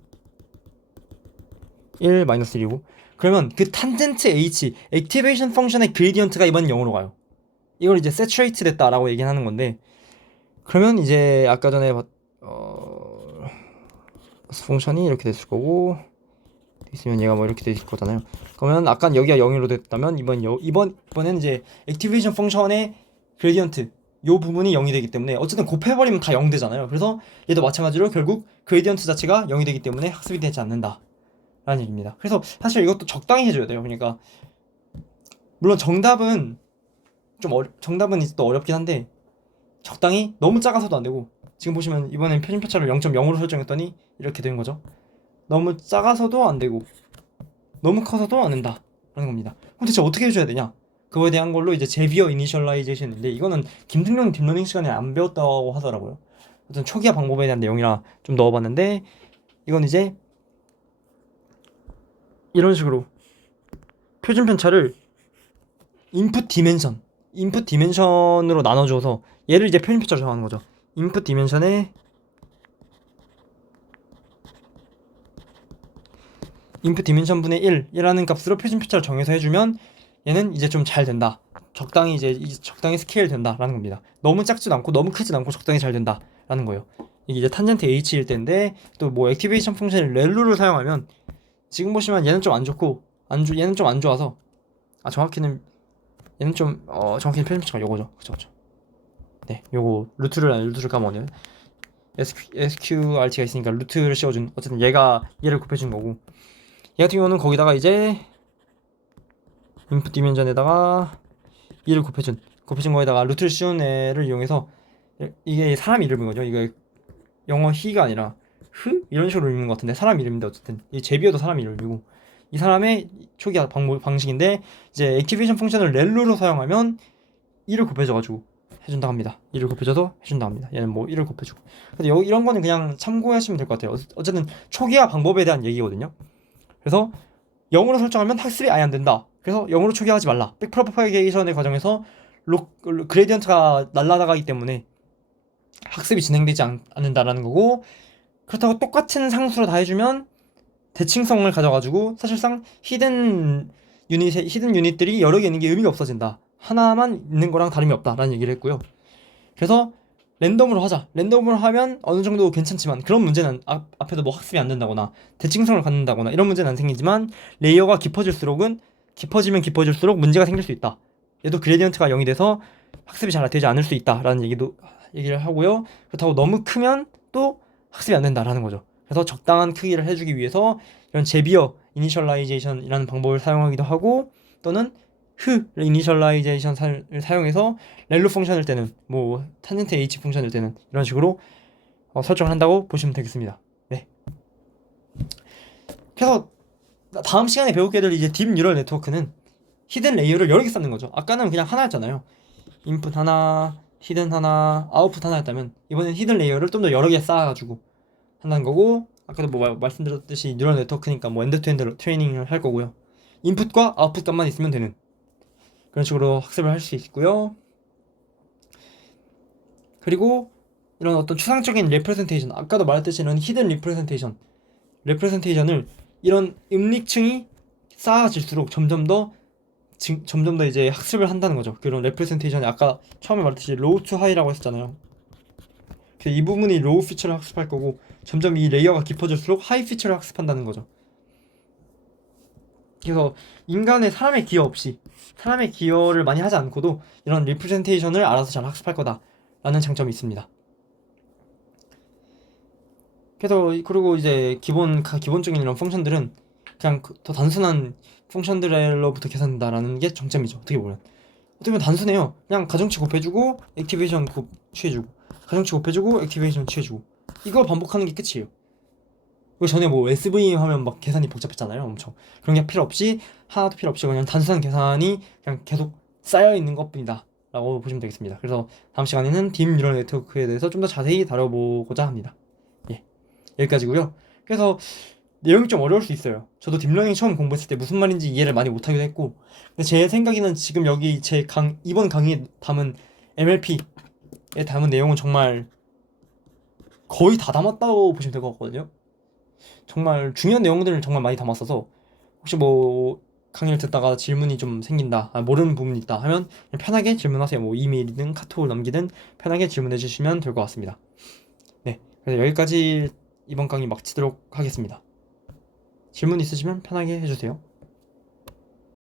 1 -1이고, 그러면 그 탄젠트 h 액티베이션 펑션의 그레디언트가 이번 0으로 가요. 이걸 이제 세츄레이트 됐다라고 얘기하는 건데, 그러면 이제 아까 전에 펑션이 이렇게 됐을 거고, 있으면 얘가 뭐 이렇게 됐을 거잖아요. 그러면 아까 여기가 0으로 됐다면 이번에는 이제 액티베이션 펑션의 그레디언트 요 부분이 0이 되기 때문에 어쨌든 곱해버리면 다 0 되잖아요. 그래서 얘도 마찬가지로 결국 그레디언트 자체가 0이 되기 때문에 학습이 되지 않는다 라는 얘기입니다. 그래서 사실 이것도 적당히 해줘야 돼요. 그러니까 물론 정답은 이제 또 어렵긴 한데, 적당히, 너무 작아서도 안 되고, 지금 보시면 이번엔 표준편차를 0.0으로 설정했더니 이렇게 된 거죠. 너무 작아서도 안 되고 너무 커서도 안 된다 라는 겁니다. 그럼 대체 어떻게 해줘야 되냐? 그거에 대한 걸로 이제 제비어 이니셜라이제이션인데, 이거는 김승용 딥러닝 시간에 안 배웠다고 하더라고요. 어떤 초기화 방법에 대한 내용이라 좀 넣어봤는데, 이건 이제 이런 식으로 표준 편차를 인풋 디멘션으로 나눠줘서 얘를 이제 표준 편차로 정하는 거죠. 인풋 디멘션에 인풋 디멘션 분의 1이라는 값으로 표준 편차를 정해서 해주면 얘는 이제 좀 잘 된다. 적당히 스케일 된다라는 겁니다. 너무 작지도 않고 너무 크지도 않고 적당히 잘 된다라는 거예요. 이게 이제 탄젠트 h일 때인데, 또 뭐 액티베이션 펑션의 렐루를 사용하면 지금 보시면 얘는 좀 안 좋고 얘는 좀 안 좋아서, 정확히는 표준 편차가 요거죠. 그쵸. 네, 요거 루트를 까먹었네요. SQRT가 있으니까 루트를 씌워준, 어쨌든 얘를 곱해준 거고, 얘 같은 경우는 거기다가 이제 인풋 디멘전에다가 2를 곱해준 거에다가 루트를 씌운 애를 이용해서, 이게 사람 이름인 거죠. 이거 영어 히가 아니라 이런 식으로 읽는 것 같은데 사람 이름인데, 어쨌든 이 제비어도 사람 이름이고 이 사람의 초기 방식인데 이제 액티베이션 펑션을 렐로로 사용하면 1을 곱해줘가지고 해준다 합니다. 1을 곱해줘서 해준다 합니다. 얘는 뭐 1을 곱해주고. 근데 이런 거는 그냥 참고하시면 될 것 같아요. 어쨌든 초기화 방법에 대한 얘기거든요. 그래서 0으로 설정하면 학습이 아예 안 된다. 그래서 0으로 초기화하지 말라. 백프로파게이션의 과정에서 그레디언트가 날아가기 때문에 학습이 진행되지 않는다라는 거고, 그렇다고 똑같은 상수로 다 해주면 대칭성을 가져가지고 사실상 히든 유닛들이 여러 개 있는 게 의미가 없어진다. 하나만 있는 거랑 다름이 없다라는 얘기를 했고요. 그래서 랜덤으로 하자. 랜덤으로 하면 어느 정도 괜찮지만 그런 문제는 앞에도 뭐 학습이 안 된다거나 대칭성을 갖는다거나 이런 문제는 안 생기지만 레이어가 깊어지면 깊어질수록 문제가 생길 수 있다. 얘도 그레디언트가 0이 돼서 학습이 잘 되지 않을 수 있다라는 얘기를 하고요. 그렇다고 너무 크면 또 학습이 안 된다라는 거죠. 그래서 적당한 크기를 해주기 위해서 이런 제비어 이니셜라이제이션이라는 방법을 사용하기도 하고, 또는 이니셜라이제이션을 사용해서 렐로 펑션일 때는 뭐 탄젠트 h 펑션일 때는 이런 식으로 설정을 한다고 보시면 되겠습니다. 네. 그래서 다음 시간에 배우게 될 이제 딥 뉴럴 네트워크는 히든 레이어를 여러 개 쌓는 거죠. 아까는 그냥 하나였잖아요. 인풋 하나, 히든 하나, 아웃풋 하나였다면 이번엔 히든 레이어를 좀 더 여러 개 쌓아가지고 한다는 거고, 아까도 뭐 말씀드렸듯이 뉴럴 네트워크니까 뭐 엔드-투-엔드 트레이닝을 할 거고요. 인풋과 아웃풋 값만 있으면 되는 그런 식으로 학습을 할 수 있고요. 그리고 이런 어떤 추상적인 레프레젠테이션, 아까도 말했듯이 이런 히든 레프레젠테이션을 이런 음lik층이 쌓아질수록 점점 더 이제 학습을 한다는 거죠. 그런 레프레젠테이션이 아까 처음에 말했듯이 로우 투 하이라고 했었잖아요. 이 부분이 로우 피처를 학습할 거고, 점점 이 레이어가 깊어질수록 하이 피처를 학습한다는 거죠. 그래서 사람의 기여 없이, 사람의 기여를 많이 하지 않고도 이런 리프레젠테이션을 알아서 잘 학습할 거다라는 장점이 있습니다. 그래서 그리고 이제 기본적인 이런 펑션들은 그냥 더 단순한 펑션들로부터 계산된다라는 게 장점이죠. 어떻게 보면 단순해요. 그냥 가정치 곱해주고 액티베이션 취해주고, 가정치 곱해주고 액티베이션 취해주고, 이거 반복하는 게 끝이에요. 그 전에 뭐 SVM 하면 막 계산이 복잡했잖아요. 엄청. 그런 게 하나도 필요 없이 그냥 단순한 계산이 그냥 계속 쌓여 있는 것뿐이다 라고 보시면 되겠습니다. 그래서 다음 시간에는 딥 뉴럴 네트워크에 대해서 좀 더 자세히 다뤄보고자 합니다. 예, 여기까지고요. 그래서 내용이 좀 어려울 수 있어요. 저도 딥러닝 처음 공부했을 때 무슨 말인지 이해를 많이 못하기도 했고, 근데 제 생각에는 지금 여기 이번 강의에 담은 MLP에 담은 내용은 정말 거의 다 담았다고 보시면 될 것 같거든요. 정말 중요한 내용들을 정말 많이 담았어서, 혹시 뭐 강의를 듣다가 질문이 좀 생긴다, 모르는 부분이 있다 하면 그냥 편하게 질문하세요. 뭐 이메일이든 카톡을 남기든 편하게 질문해 주시면 될 것 같습니다. 네, 그래서 여기까지 이번 강의 마치도록 하겠습니다. 질문 있으시면 편하게 해주세요.